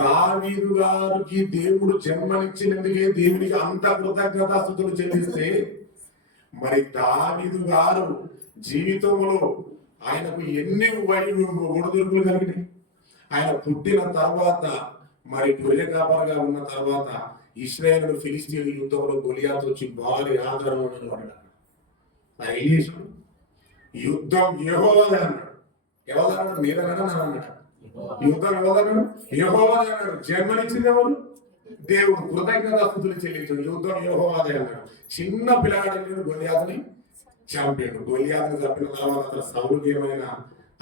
దావీదు గారికి దేవుడు జన్మనిచ్చినందుకే దేవునికి అంత కృతజ్ఞతాస్తుతులు చెల్లిస్తే మరి దావీదు గారు జీవితంలో ఆయనకు ఎన్ని ఒడిదుడుకులు కలిగినాయి. ఆయన పుట్టిన తర్వాత మరి గొర్రె కాపరిగా ఉన్న తర్వాత ఇశ్రాయేలు ఫిలిస్తీన్ యుద్ధంలో గొలియాతు వచ్చి భారీ ఆధారం ఉన్నాడు. ఆయన ఏం చేశాడు? యుద్ధం యెహోవాదే అన్నాడు. ఎవరన్నాడు? మీరన్నాడు అన్నాడు. యుద్ధం ఎవరన్నాడు? యెహోవాదే అన్నాడు. జన్మనిచ్చింది ఎవరు? దేవుడు. కృతజ్ఞతాస్తుతులు చెల్లించాడు. యుద్ధం యెహోవాదే అన్నాడు. చిన్న పిల్లగాడు గొలియాతుని చంపాడు. గొలియాతుని చంపిన తర్వాత అతను సౌలుకి ఏమైనా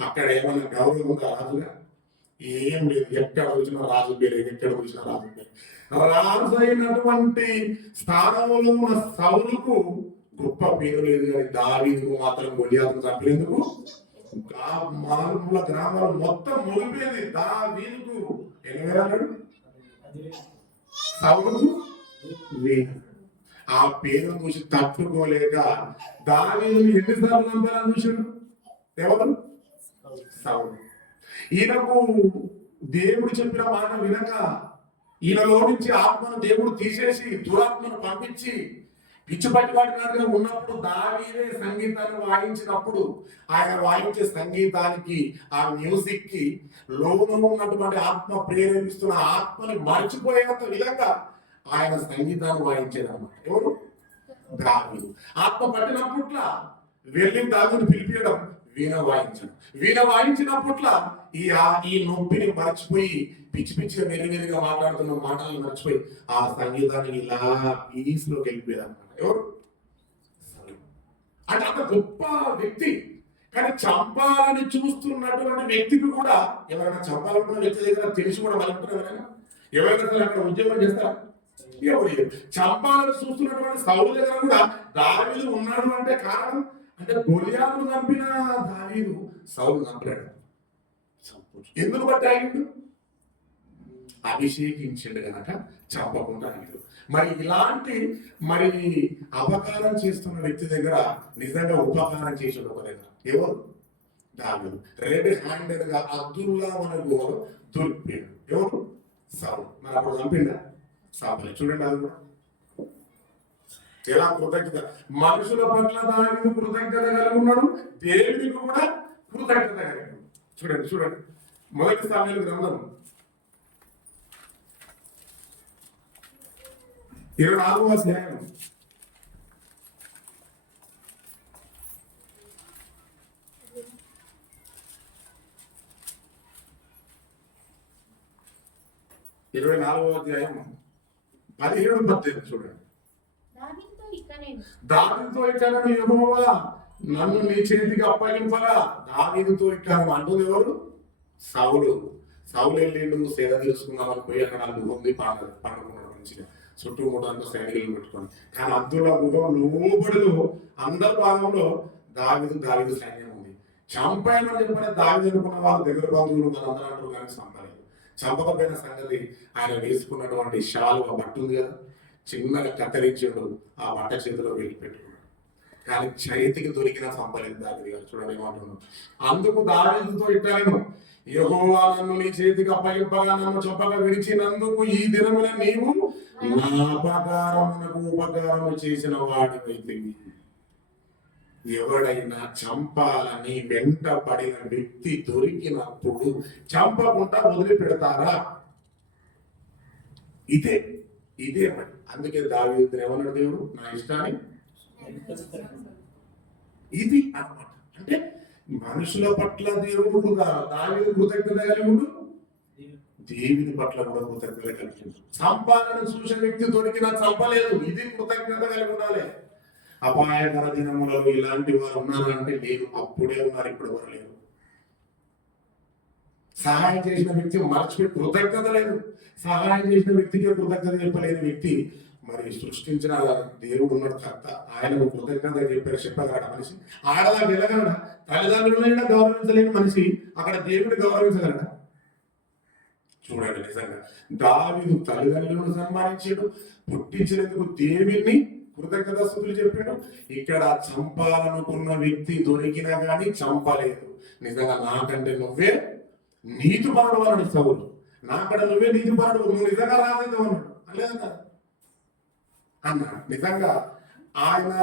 అక్కడ ఏమైనా గౌరవం ఉందా రాజుగా? ఏం లేదు. ఎక్కడ వచ్చిన రాజు పేరు, ఎక్కడ వచ్చిన రాజు పేరు. రాజు అయినటువంటి స్థానంలో ఉన్న సౌలుకు గొప్ప పేరు లేదు. కానీ దావీదుకు మాత్రం గొలియాతుని చంపేందుకు మారుమూల గ్రామాలు మొత్తం మొగిపోయింది. దావీదుకు ఎనిమిది సౌలుకు వీరు. ఆ పేరు చూసి తట్టుకోలేక దావీదుని ఎన్నిసార్లు చంపాలని చూశాడు? ఎవరు? సౌలు. ఈయనకు దేవుడు చెప్పిన మాట వినక ఈయనలో నుంచి ఆత్మను దేవుడు తీసేసి దురాత్మను పంపించి పిచ్చి పట్టివాడిగా ఉన్నప్పుడు దావీదే సంగీతాన్ని వాయించినప్పుడు ఆయన వాయించే సంగీతానికి, ఆ మ్యూజిక్ కి లోను ఉన్నటువంటి ఆత్మ ప్రేరేపిస్తున్న ఆత్మని మర్చిపోయేంత విధంగా ఆయన సంగీతాన్ని వాయించేది అన్నమాట. ఎవరు? దావీదు. ఆత్మ పట్టినప్పుట్ల వెళ్ళి దావీదుని పిలిపించడం, వీణ వాయించడం. వీణ వాయించినప్పుట్ల ఈ నొప్పిని మర్చిపోయి పిచ్చి పిచ్చిగా వెరివెరిగా మాట్లాడుతున్న మాటలను మర్చిపోయి ఆ సంగీతాన్ని ఇలా పీస్లోకి వెళ్ళిపోయేది అన్నమాట. ఎవరు? అంటే అంత గొప్ప వ్యక్తి. కానీ చంపాలని చూస్తున్నటువంటి వ్యక్తికి కూడా ఎవరైనా చంపాలనుకున్న వ్యక్తి దగ్గర తెలిసి కూడా వాళ్ళంటున్నారు. ఎవరైనా అక్కడ ఉద్యోగం చేస్తారా? ఎవరు? చంపాలని చూస్తున్నటువంటి సౌలు దగ్గర కూడా దావీదు ఉన్నాడు అంటే కారణం అంటే గొలియాతును చంపిన దావీదు సౌలు చంపాడు. ఎందుకు బట్టి ఆగిండు? అభిషేకించాడు కనుక చంపకుండా ఆగిండు. మరి ఇలాంటి మరి అపకారం చేస్తున్న వ్యక్తి దగ్గర నిజంగా ఉపకారం చేసాడు ఒక దగ్గర. ఎవరు? దావీదు. రెడ్ హ్యాండెడ్ గా అబ్దుల్లా మనకు దొరికిపోయాడు. ఎవరు? సౌలు. మరి అప్పుడు చంపిండా? చంపలే. చూడండి అది కూడా ఎలా కృతజ్ఞత. మనుషుల పట్ల దావీదు కృతజ్ఞత కలిగి ఉన్నాడు, దేవునికి కూడా కృతజ్ఞత కలిగి. చూడండి మొదటి సమూయేలు గ్రంథం 24వ అధ్యాయం 24వ అధ్యాయం 17-18 చూడండి. దావీదుతో ఇట్లనెను యెహోవా నన్ను నీ చేతికి అప్పగింపగా. దావీదుతో ఇట్లనెను అంటుంది ఎవరు? సౌలు. సౌలు వెళ్ళిండు సేద తీసుకుందామని పోయి అక్కడ ఉంది పండుకున్నాడు మంచిగా చుట్టుముట్టంతా సైనికులు పెట్టుకొని. కానీ అబ్దుల్లా గుహం లోబడిలో అందరి భాగంలో దావీదు సైన్యం ఉంది. చంపాయని చెప్పిన దావీదు అనుకున్న వాళ్ళు దగ్గర బంధువులు మనందరూ అంటారు కానీ చంపలేదు. చంపకపోయిన సంగతి ఆయన వేసుకున్నటువంటి షాలు ఆ బట్ట ఉంది కదా, చిన్నగా కత్తిరించాడు, ఆ బట్ట చేతిలో వేసి పెట్టుకున్నాడు. కానీ చేతికి దొరికిన చంపలేదు దావీదు గారు. చూడండి ఏమంటున్నాడు, అందుకు దావీదుతో ఇట్లనెను యెహోవా నన్ను నీ చేతికి అప్పగింపగా నన్ను చంపగా విడిచినందుకు ఈ దినమున నీవు నా అపకారమునకు ఉపకారము చేసిన వాడివైతివి. ఎవడైనా చంపాలని వెంట పడిన వ్యక్తి దొరికినప్పుడు చంపకుండా వదిలిపెడతారా? ఇదే మరి. అందుకే దావీదు ఏమన్నాడు, దేవుడు నా ఇష్టాన్ని ఇది అన్నమాట. అంటే మనుషుల పట్ల దేవుడు దావీదు కృతజ్ఞత కలిగి దేవుని పట్ల కూడా కృతజ్ఞత కలిగి. సంపాదన చూసే వ్యక్తి దొరికినా చంపలేదు, ఇది కృతజ్ఞత కలిగి ఉండాలి. అపాయకర దినములలో ఇలాంటి వారు ఉన్నారంటే లేరు, అప్పుడే ఉన్నారు, ఇప్పుడు ఎవరు లేరు. సహాయం చేసిన వ్యక్తి మర్చిపోయి కృతజ్ఞత లేదు, సహాయం చేసిన వ్యక్తికి కృతజ్ఞత చెప్పలేని వ్యక్తి మరి సృష్టించిన దేవుడు ఉన్నాడు కర్త, ఆయనకు కృతజ్ఞత చెప్పగలడ మనిషి? ఆడదా వెళ్ళగలడా? తల్లిదండ్రులైనా గౌరవించలేని మనిషి అక్కడ దేవుడిని గౌరవించగలడా? చూడండి, నిజంగా దావీదు తల్లిదండ్రులను సన్మానించాడు, పుట్టించినందుకు దేవుణ్ణి కృతజ్ఞతాస్తుతులు చెప్పాడు. ఇక్కడ చంపాలనుకున్న వ్యక్తి దొరికినా కానీ చంపలేదు. నిజంగా నాకంటే నువ్వే నీతిపరుడు అన్నాడు సౌలు. నాకడ నువ్వే నీతిపరుడు, నువ్వు నిజంగా రాజేద్దాం అన్నాడు. అనలేదా అన్నాడు. నిజంగా ఆయన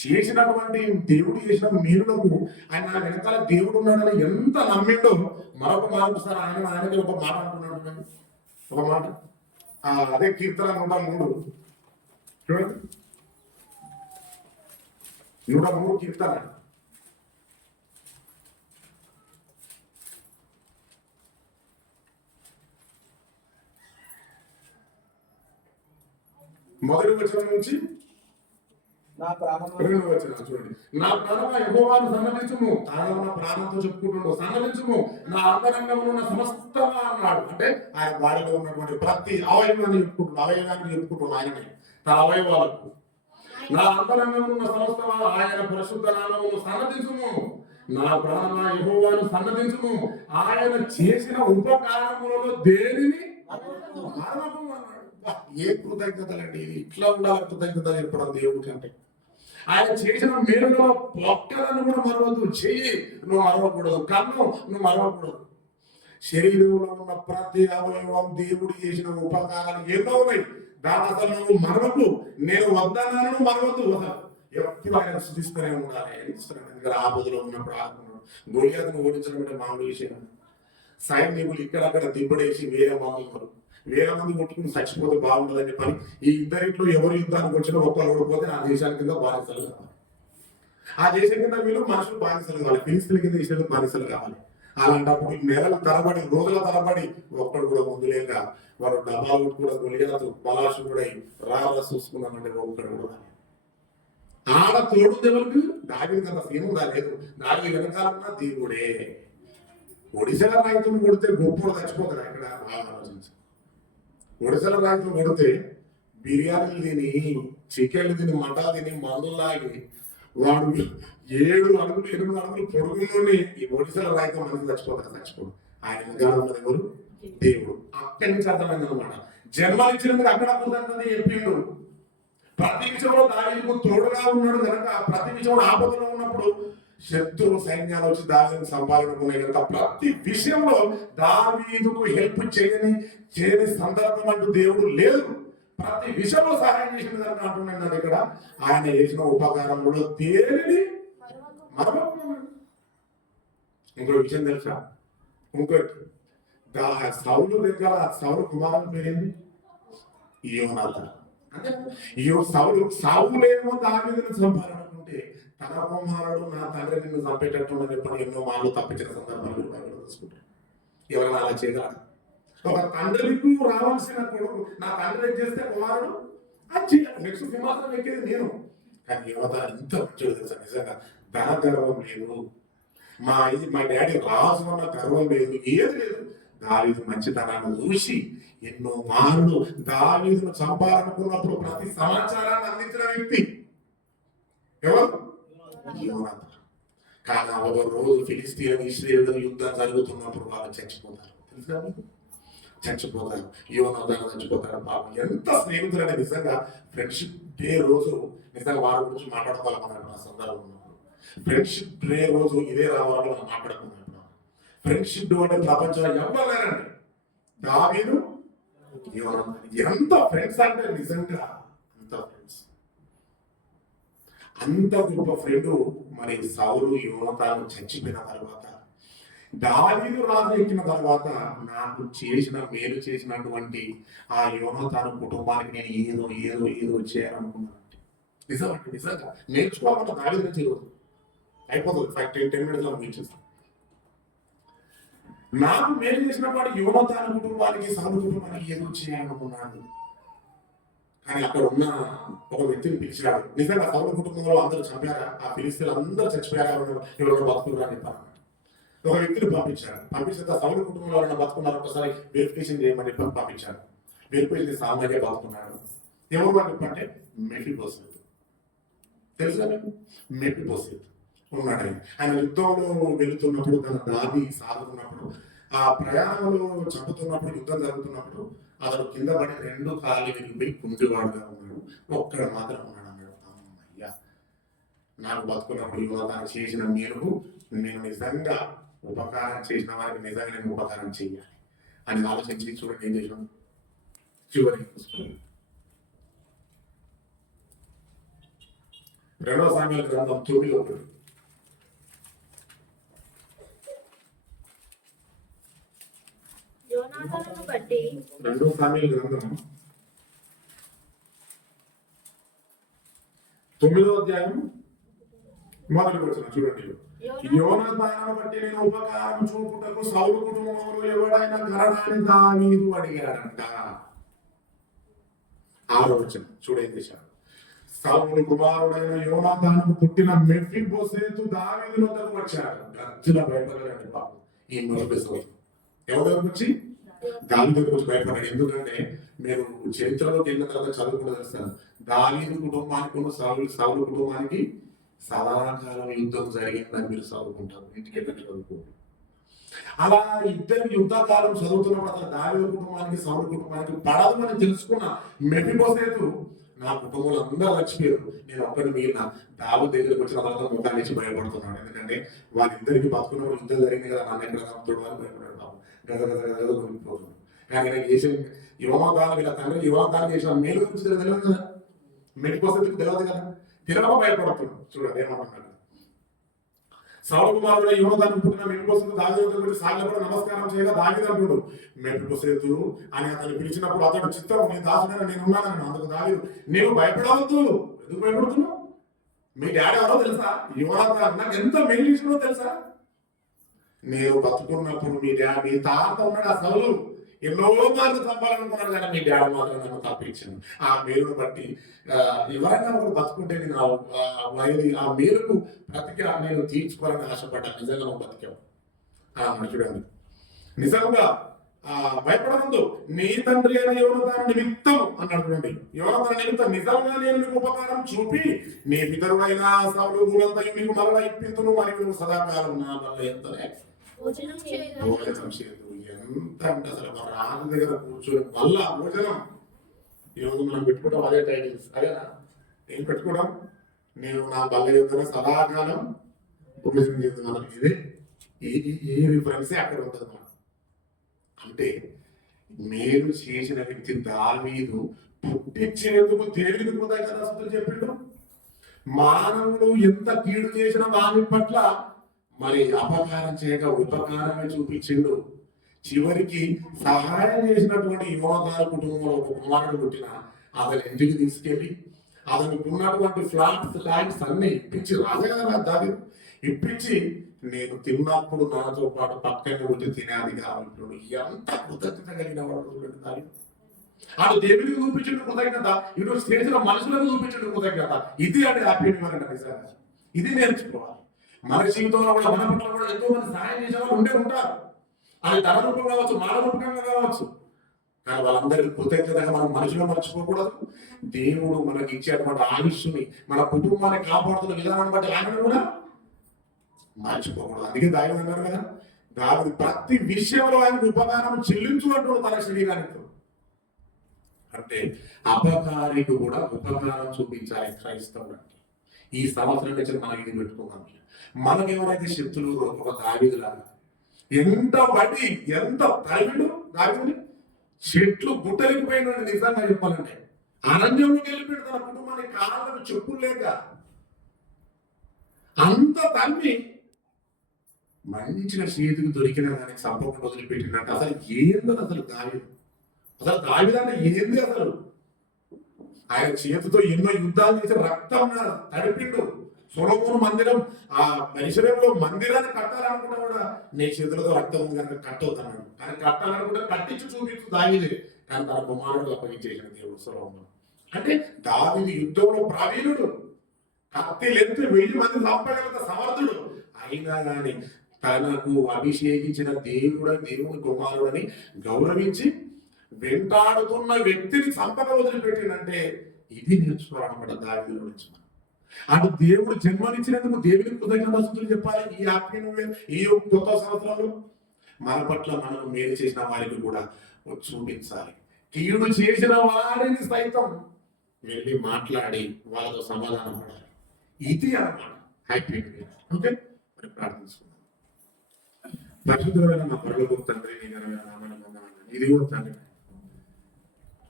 చేసినటువంటి దేవుడు చేసిన మేలులకు ఆయన వెనకాల దేవుడు ఉన్నాడని ఎంత నమ్మిండో మరొక సార్ ఆయనకి ఒక మాట అంటున్నాడు. ఒక మాట అదే కీర్తన 103 చూడండి, 103 కీర్తన. మొదటి వచనం నుంచి 2వ వచనం చూడండి. నా ప్రాణమా యెహోవాను సన్నతించుము. తాను ఉన్న ప్రాణంతో చెప్పుకుంటుండో సన్నతించుము. నా అంతరంగంలో ఉన్న సమస్తమా అన్నాడు. అంటే ఆయన బాడీలో ఉన్నటువంటి ప్రతి అవయవాన్ని చెప్పుకుంటున్నాడు ఆయననే తన అవయవాలకు. నా అంతరంగంలో ఉన్న సమస్తమా ఆయన పరిశుద్ధ నామమును సన్నతించుము. నా ప్రాణమా యెహోవాను సన్నతించుము. ఆయన చేసిన ఉపకారములలో దేనిని మరవకు అన్నాడు. ఏ కృతజ్ఞతలండి ఇది! ఇట్లా ఉండాలి కృతజ్ఞత చెప్పడం దేవుడికి. అంటే ఆయన చేసిన మేలులో ఒక్కలను కూడా మరవద్దు. చెయ్యి నువ్వు మరవకూడదు, కన్ను నువ్వు మరవకూడదు. శరీరంలో ఉన్న ప్రతి అవయవం దేవుడు చేసిన ఉపకారాలు ఎన్నో ఉన్నాయి. దాని అసలు నువ్వు మరవకు. నేను వద్దన్నాను మరవద్దు. అసలు ఎప్పుడు ఆయన శుద్ధిస్తూనే ఉండాలి. ఎందుకంటే ఆపదలో ఉన్నప్పుడు ఆడుకున్నాడు. గొలియాతును ఓడించడం అంటే మామూలు విషయం. సైనికులు ఇక్కడక్కడ దిబ్బడేసి వేల మంది కొట్టుకుని చచ్చిపోతే బాగుంటుందని చెప్పని ఈ ఇద్దరిట్లో ఎవరు యుద్ధానికి వచ్చినా ఒక్కరు ఓడిపోతే ఆ దేశానికి కింద బానిసలు కావాలి. ఆ దేశం కింద వీళ్ళు మనుషులు బానిసలు కావాలి, ఫిలిస్తీన్ల కింద దేశాలకు బానిసలు కావాలి. అలాంటప్పుడు నెలల తరబడి రోజుల తరబడి ఒక్కడు కూడా ముందులేక వాడు డబ్బాలు కూడా గొలియాతు పలాశుడై చూసుకున్నామంటే ఒక్కడు కూడా ఆడ తోడు దేవుడికి దాగి కదా సీను రాలేదు. దాగి వెనకాలన్నా దేవుడే. ఒడిశాల రైతులు కొడితే గొప్పడు చచ్చిపోతారు. ఇక్కడ ఆలోచించి ఒడిశాల రైతులు కొడితే బిర్యానీలు తిని చికెన్లు తిని మటా తిని మందులు లాగి వాడు 7 అడుగులు 8 అడుగులు పొడుగులోనే ఈ ఒడిశాల రైతు మనకి చచ్చిపోడు. ఆయన విధానం ఎవరు? దేవుడు. అక్కడి నుంచి అర్థమైంది అనమాట. జన్మనిచ్చినందుకు అక్కడ కుదరదని చెప్పిండు. ప్రతి విషయంలో దావీదుకు తోడుగా ఉన్నాడు కనుక ప్రతి విషయంలో ఆపదలో ఉన్నప్పుడు శత్రువు సైన్యాలు వచ్చి దావీదును సంపాదనకున్నాయి కనుక ప్రతి విషయంలో దావీదుకు హెల్ప్ చేయని సందర్భం అంటూ దేవుడు లేదు. ప్రతి విషయంలో సహాయం చేసిన దాన్ని అంటున్నాడు. ఇక్కడ ఆయన చేసిన ఉపకారంలో దేనిని మరవకున్నాడు. ఇంకో విషయం తెలుసా? ఇంకోటి సౌలు దగ్గర సౌలు కుమారుని పేరేంది? యోనాతాను. అంటే సౌలేమో దావీదును చంపాలనుకుంటే తన కుమారుడు నా తండ్రి నిన్ను చంపేటట్టు చెప్పని ఎన్నో మార్లు తప్పించిన సందర్భాలు బైబిల్ తీసుకుంటారు. ఎవరైనా అలా చేయగలరు? ఒక తండ్రికి రావాల్సిన కొడుకు నా తండ్రి ఏం చేస్తే కుమారుడు అది చేయాలి. నెక్స్ట్ సింహాసనం ఎక్కేది నేను. కానీ యువత ఇంత మంచిగా తెలుసా, నిజంగా ధన గర్వం లేదు, మా డాడీ రాజు అన్న గర్వం లేదు, ఏది లేదు. దావీదు మంచితనాన్ని చూసి ఎన్నో మార్లు దావీదును చంపాలనుకున్నప్పుడు ప్రతి సమాచారాన్ని అందించిన వ్యక్తి ఎవరు? యోనాతాను. కానీ ఒక రోజు ఫిలిస్తీన్ ఇశ్రాయేలు యుద్ధం జరుగుతున్నప్పుడు వాళ్ళు చచ్చిపోతారు. తెలుసా? చచ్చిపోతారు. యోనాతాను చచ్చిపోతారు. పాపం ఎంత స్నేహితులు అంటే నిజంగా ఫ్రెండ్షిప్ డే రోజు నిజంగా వారి గురించి మాట్లాడుకోవాలనుకున్నాను. ఆ సందర్భంలో ఫ్రెండ్షిప్ డే రోజు ఇదే రావాలని మనం మాట్లాడుకున్నాం. ఫ్రెండ్షిప్ డే అంటే ప్రపంచంలో ఎవరు లేరండి. దావీదు ఎంత ఫ్రెండ్స్ అంటే నిజంగా అంత ఫ్రెండ్స్, అంత గొప్ప ఫ్రెండ్. మరి సౌలు యోనాతాను చచ్చిపోయిన తర్వాత దావీదు రాజు ఎక్కిన తర్వాత నాకు మేలు చేసినటువంటి ఆ యోనాతాను కుటుంబానికి నేను ఏదో ఏదో ఏదో చేయాలనుకున్నాను. నిజమండి, నిజంగా నేర్చుకోవాలన్న దావీదు నుంచి అయిపోతుంది. 5-10 minutes ముగించేస్తాను. నాకు మేలు చేసిన వాడు యోనాతాను కుటుంబానికి సౌలు కుటుంబానికి ఏదో చేయాలనుకున్నాను. కానీ అక్కడ ఉన్న ఒక వ్యక్తిని పిలిచాడు. నిజంగా సౌలు కుటుంబంలో అందరూ చంపారా? ఆ ఫిలిస్తీన్లు అందరూ చచ్చిపోయారా? ఎవరైనా బతుకురా అని ఒక వ్యక్తిని పంపించాడు. పంపించిన సౌలు కుటుంబంలో ఎవరైనా బతుకున్నారు ఒకసారి వెరిఫికేషన్ చేయమని పంపించాడు. వెరిఫికేషన్ సామాన్యంగా బతుకున్నాడు. ఎవరు వాళ్ళు అంటే మెఫీబోషెతు. తెలుసా మీకు? మెఫీబోషెతు ఉన్నాడు. ఆయన యుద్ధంలో వెళుతున్నప్పుడు తన దాది సాగుతున్నప్పుడు ఆ ప్రయాణంలో చంపుతున్నప్పుడు యుద్ధం జరుగుతున్నప్పుడు అతను కింద పడి 2 కాళ్ళు విరిగిపోయి కుంటివాడుగా ఉన్నాడు. ఒక్కడ మాత్రం ఉన్నాడు. అన్నాడు, అమ్మయ్యా, నాకు బతుకున్నప్పుడు యువతాను చేసిన మేలుకు నేను నిజంగా ఉపకారం చేసిన వారికి నిజంగా నేను ఉపకారం చేయాలి అని ఆలోచించి చూడండి ఏం చేసాం. చివరి 2 సామ్యుయేలు గ్రంథం 9:1. 2 సామ్యుయేలు గ్రంథం 9వ అధ్యాయం మొదటి వచనం చూడండి. యోనాతాను బట్టి నేను ఉపకారం చూపుటకు సౌలు కుటుంబంలో ఎవడైనా కలడాన్ని దావీదు అడిగాడంట. 6వ వచనం చూడేం చేశాడు. సౌలు కుమారుడైన యోనాతానుకు పుట్టిన మెఫీబోషెతు దావీదు వద్దకు వచ్చాడు. గజ్జల భయపడ్డాడు పాపం ఈ మెఫీబోషెతు. ఎవరి వచ్చి? దావీదు గురించి భయపడ్డాడు. ఎందుకంటే మీరు చరిత్రలోకి వెళ్ళిన తర్వాత చదువుకున్న తెలుస్తాను. దావీదు కుటుంబానికి సౌలు కుటుంబానికి సదాకాలం యుద్ధం జరిగిందని మీరు చదువుకుంటారు. ఇంటికి వెళ్ళి చదువుకోండి. అలా ఇద్దరు యుద్ధకాలం చదువుతున్నప్పుడు అసలు దావీదు కుటుంబానికి సౌలు కుటుంబానికి పడదు అని తెలుసుకున్న మెఫీబోషెతు నా కుటుంబంలో అందరూ చచ్చిపోయారు, నేను ఒక్కడిని మిగిలిన. దావీదు దగ్గరికి వచ్చిన తర్వాత ముఖాన్ని నుంచి భయపడుతున్నాడు. ఎందుకంటే వాళ్ళిద్దరికి బతుకున్నప్పుడు యుద్ధం జరిగింది కదా, నన్ను ఎక్కడ చంపుతాడు అని భయపడాడు. గజ గజ గజ కొనిపోతున్నాడు. కానీ నేను చేసిన యోనాతాను వీళ్ళ తండ్రి యోనాతాను చేసిన మేలు గురించి తెలియదు కదా, మెఫీబోషెతుకు తెలియదు కదా, తినడం భయపడుతున్నాడు. చూడండి ఏమంటున్నాడు. సౌలు కుమారుడు యోనాతాను పుట్టిన మెఫీబోషెతు దావీదు గురించి సాగిలపడి నమస్కారం చేయగా దావీదు అంటుడు, మెఫీబోషెతు అని అతను పిలిచినప్పుడు అతడు చిత్తం నీ దాసుడైన నేను ఉన్నానని. అందుకు దావీదు, నీవు భయపడవద్దు. ఎందుకు భయపడుతున్నావు? మీ డాడీ ఎవరో తెలుసా? యోనాతాను నాకు ఎంత మేలు చేసినో తెలుసా? నేను బతుకున్నప్పుడు మీ తాత ఉన్నాడు ఆ సౌలు, ఎన్నో మార్లు చంపాలనుకున్నాడు కానీ మీ డాడీ మాత్రం నన్ను తప్పించాను. ఆ మేలును బట్టి ఎవరైనా ఒకరు బతుకుంటే నేను ఆ మేలుకు బ్రతికి నేను తీర్చుకోవాలని ఆశపడ్డాను. నిజంగా నువ్వు బతికావు. చూడండి, నిజంగా భయపడవద్దు. నీ తండ్రి అయిన యోనాతాను నిమిత్తం అన్నాడు. చూడండి, యోనాతాను నిమిత్తం నిజంగా నేను నీకు ఉపకారం చూపి నీ పితరు అయిన సౌలు ఊరంతా నీకు మరలా ఇప్పింతును మరియు నువ్వు సదాకాలం నా వల్ల ఎంత భోజనం చేయదు. ఎంత అంటే అసలు రాజు దగ్గర కూర్చొని మళ్ళా భోజనం. ఈరోజు మనం పెట్టుకోవడం అదే టైటిల్స్. అదేనా ఏం పెట్టుకోవడం? నేను నా బల్ల యొక్క సదాకాలం భోజనం చేస్తున్నాను. ఇదే ఈ రిఫరెన్సే అక్కడ ఉంటుంది. మనం అంటే మేలు చేసిన వ్యక్తి దావీదు పుట్టించేందుకు దేవుడికి కృతజ్ఞతాస్తుతులు చెప్పిండు. మానవుడు ఎంత కీడు చేసిన వాని పట్ల మరి అపకారం చేయక ఉపకారమే చూపించిండు. చివరికి సహాయం చేసినటువంటి యోధాల కుటుంబంలో ఒక కుమారుడు పుట్టిన అతను ఇంటికి తీసుకెళ్లి అతనికి ఉన్నటువంటి ఫ్లాట్స్ ల్యాండ్స్ అన్ని ఇప్పించి రాజగారు దావీదు ఇప్పించి నేను తిన్నప్పుడు నాతో పాటు పక్కన ఉండి తినేది కాబట్టి ఎంత కృతజ్ఞత కలిగిన వాడు దావీదు. ఆడు దేవుడికి చూపించిన కృతజ్ఞత, ఇటు స్టేజ్ లో మనుషులకు చూపించిన కృతజ్ఞత. ఇది అంటే హ్యాపీ నిజంగా ఇది నేర్చుకోవాలి. మన జీవితంలో కూడా మన పట్ల కూడా ఎంతో మంది సహాయం చేసే వాళ్ళు ఉంటారు. అది ధన రూపం కావచ్చు, మానవ రూపంగా కావచ్చు. కానీ వాళ్ళందరికీ కృతజ్ఞతగా మనం మనుషులు మర్చిపోకూడదు. దేవుడు మనకి ఇచ్చేటువంటి ఆయుష్ని, మన కుటుంబాన్ని కాపాడుతున్న విధానాన్ని బట్టి ఆయన కూడా మర్చిపోకూడదు. అందుకే దావీదు అన్నారు కదా, దావీదు ప్రతి విషయంలో ఆయనకు ఉపకారం చెల్లించు అంటాడు తన శరీరానికి. అంటే అపకారికి కూడా ఉపకారం చూపించాలి క్రైస్తవుడు. ఈ సంవత్సరం నుంచి మనం ఇది పెట్టుకున్నాం. మనకు ఎవరైతే శక్తులు ఒక దావీదులాగా ఎంత బడి ఎంత తరిమిడు దావీదుని చెట్లు గుట్టలిపోయిన నిజంగా చెప్పాలంటే అరణ్యంలోకి వెళ్ళిపోయాడు. తన కుటుంబానికి కాళ్ళకు చెప్పులు లేక అంత తన్ని మంచిగా చేతికి దొరికిన దానికి సంపూర్ణ వదిలిపెట్టినట్టు. అసలు ఏందని అసలు దావీదు అంటే ఏంది అసలు? ఆయన చేతితో ఎన్నో యుద్ధాలు చేసి రక్తం తడిపిండు. సొలొమోను మందిరం, ఆ పరిసరంలో మందిరాన్ని కట్టాలనుకుంటా కూడా నీ చేతులతో రక్తం ఉంది కనుక కట్టవుతున్నాడు. ఆయన కట్టాలనుకుంటే కట్టించి చూపించు దావీదే. కానీ తన కుమారుడు అప్పగించేసిన దేవుడు సొలొమోను. అంటే దావీదు యుద్ధంలో ప్రవీణుడు, కత్తి లెంతు 1000 మంది చంపగలిగిన సమర్థుడు. అయినా కానీ తనకు అభిషేకించిన దేవుని కుమారుడని గౌరవించి వెంటాడుతున్న వ్యక్తిని చంపక వదిలిపెట్టినంటే ఇది నేర్చుకోవాలన్నమాట దావీదులో నుంచి. అటు దేవుడు జన్మనిచ్చినందుకు దేవునికి కృతజ్ఞతాస్తుతులు చెప్పాలి. ఈ ఆత్మీయ ఈ కొత్త సంవత్సరంలో మన పట్ల మనం మేలు చేసిన వారికి కూడా చూపించాలి. కీడు చేసిన వారిని సైతం వెళ్ళి మాట్లాడి వాళ్ళతో సమాధానం పడాలి. ఇది అన్నమాట హ్యాపీ. ఓకే, మరి ప్రార్థించుకుందాం. పరిశుద్ధమైన నా పరలోకపు తండ్రి, నీ ఘనమైన నామమున వందనాలు. ఇది కూడా తండ్రి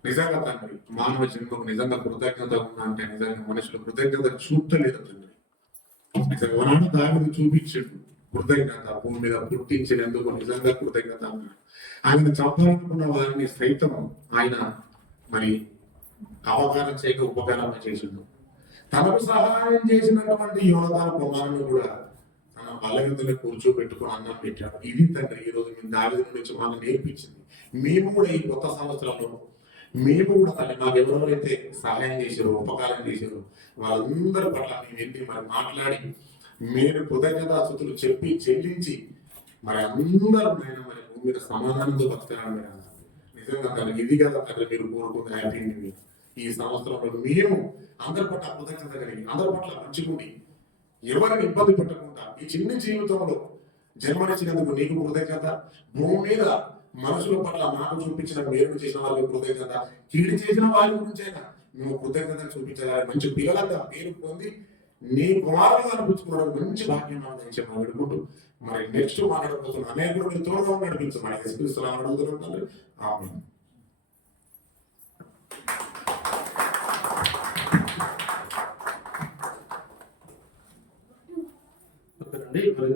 నిజంగా తండ్రి మానవ జన్మకు నిజంగా కృతజ్ఞత ఉన్నా అంటే నిజంగా మనుషులు కృతజ్ఞత చూడలేదు తండ్రి. నిజంగా దావిని చూపించండు కృతజ్ఞత. భూమి మీద పుట్టించినందుకు నిజంగా కృతజ్ఞత అన్నాడు. ఆయన చంపాలనుకున్న వారిని సైతం ఆయన మరి అవగాహన చేయక ఉపకారం చేసిండు. తనకు సహాయం చేసినటువంటి యోధాల కుమారుని కూడా తన బలగంతుని కూర్చోబెట్టుకుని అన్నం పెట్టాడు. ఇది తండ్రి ఈ రోజు మేము దావీదు నుంచి మాకు నేర్పించింది. మేము కూడా ఈ కొత్త సంవత్సరంలో మేము కూడా తల్లి మాకు ఎవరెవరైతే సహాయం చేశారో ఉపకారం చేశారో వాళ్ళందరి పట్ల మేము వెళ్ళి మరి మాట్లాడి మీరు కృతజ్ఞతాస్తుతులు చెప్పి చెల్లించి మరి అందరూ నేను మరి భూమి మీద సమాధానంతో బతకాలని నిజంగా తనకి ఇది కదా తండ్రి మీరు కోరుకున్న హ్యాపీ న్యూ ఇయర్. ఈ సంవత్సరంలో మేము అందరి పట్ల కృతజ్ఞత కలిగి అందరి పట్ల మంచిగుండి ఎవరిని ఇబ్బంది పెట్టకుండా ఈ చిన్న జీవితంలో జన్మనిచ్చినందుకు నీకు కృతజ్ఞత. భూమి మీద మనుషుల పట్ల మాకు చూపించిన మేలు చేసిన వాళ్ళకి కృతజ్ఞత. కీడు చేసిన వాళ్ళ గురించైనా నువ్వు కృతజ్ఞత చూపించాలి. మంచి పిల్లలంతా పేరు పొంది నీ కుమారులు అనిపించుకోవడానికి మంచి భాగ్యం మనం విడుకుంటూ మరి నెక్స్ట్ మాట్లాడబోతున్నాం. అనేకులు మీరు తోడుగా నడిపించమని యేసుక్రీస్తునామమున అడుగుతున్నాను. ఆమేన్.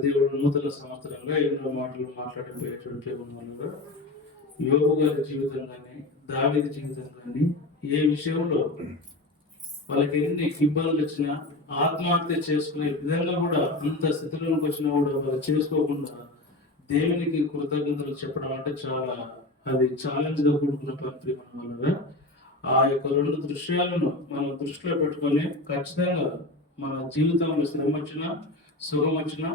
దేవుడు నూతన సంవత్సరంగా ఎన్నో మాటలు మాట్లాడిపోయేటువంటి మనగా యోబు గారి జీవితం కానీ దావీదు జీవితం కానీ ఏ విషయంలో వాళ్ళకి ఎన్ని ఇబ్బందులు వచ్చినా ఆత్మహత్య చేసుకునే విధంగా కూడా అంత స్థితిలోకి వచ్చినా కూడా వాళ్ళు చేసుకోకుండా దేవునికి కృతజ్ఞతలు చెప్పడం అంటే చాలా అది ఛాలెంజ్గా కూడుకున్న పని మన వల్ల. ఆ యొక్క 2 దృశ్యాలను మనం దృష్టిలో పెట్టుకొని ఖచ్చితంగా మన జీవితంలో శ్రమ వచ్చినా సుఖం వచ్చినా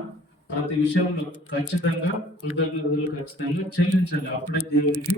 ప్రతి విషయంలో ఖచ్చితంగా కృతజ్ఞతలు ఖచ్చితంగా చెల్లించాలి. అప్పుడే దేవునికి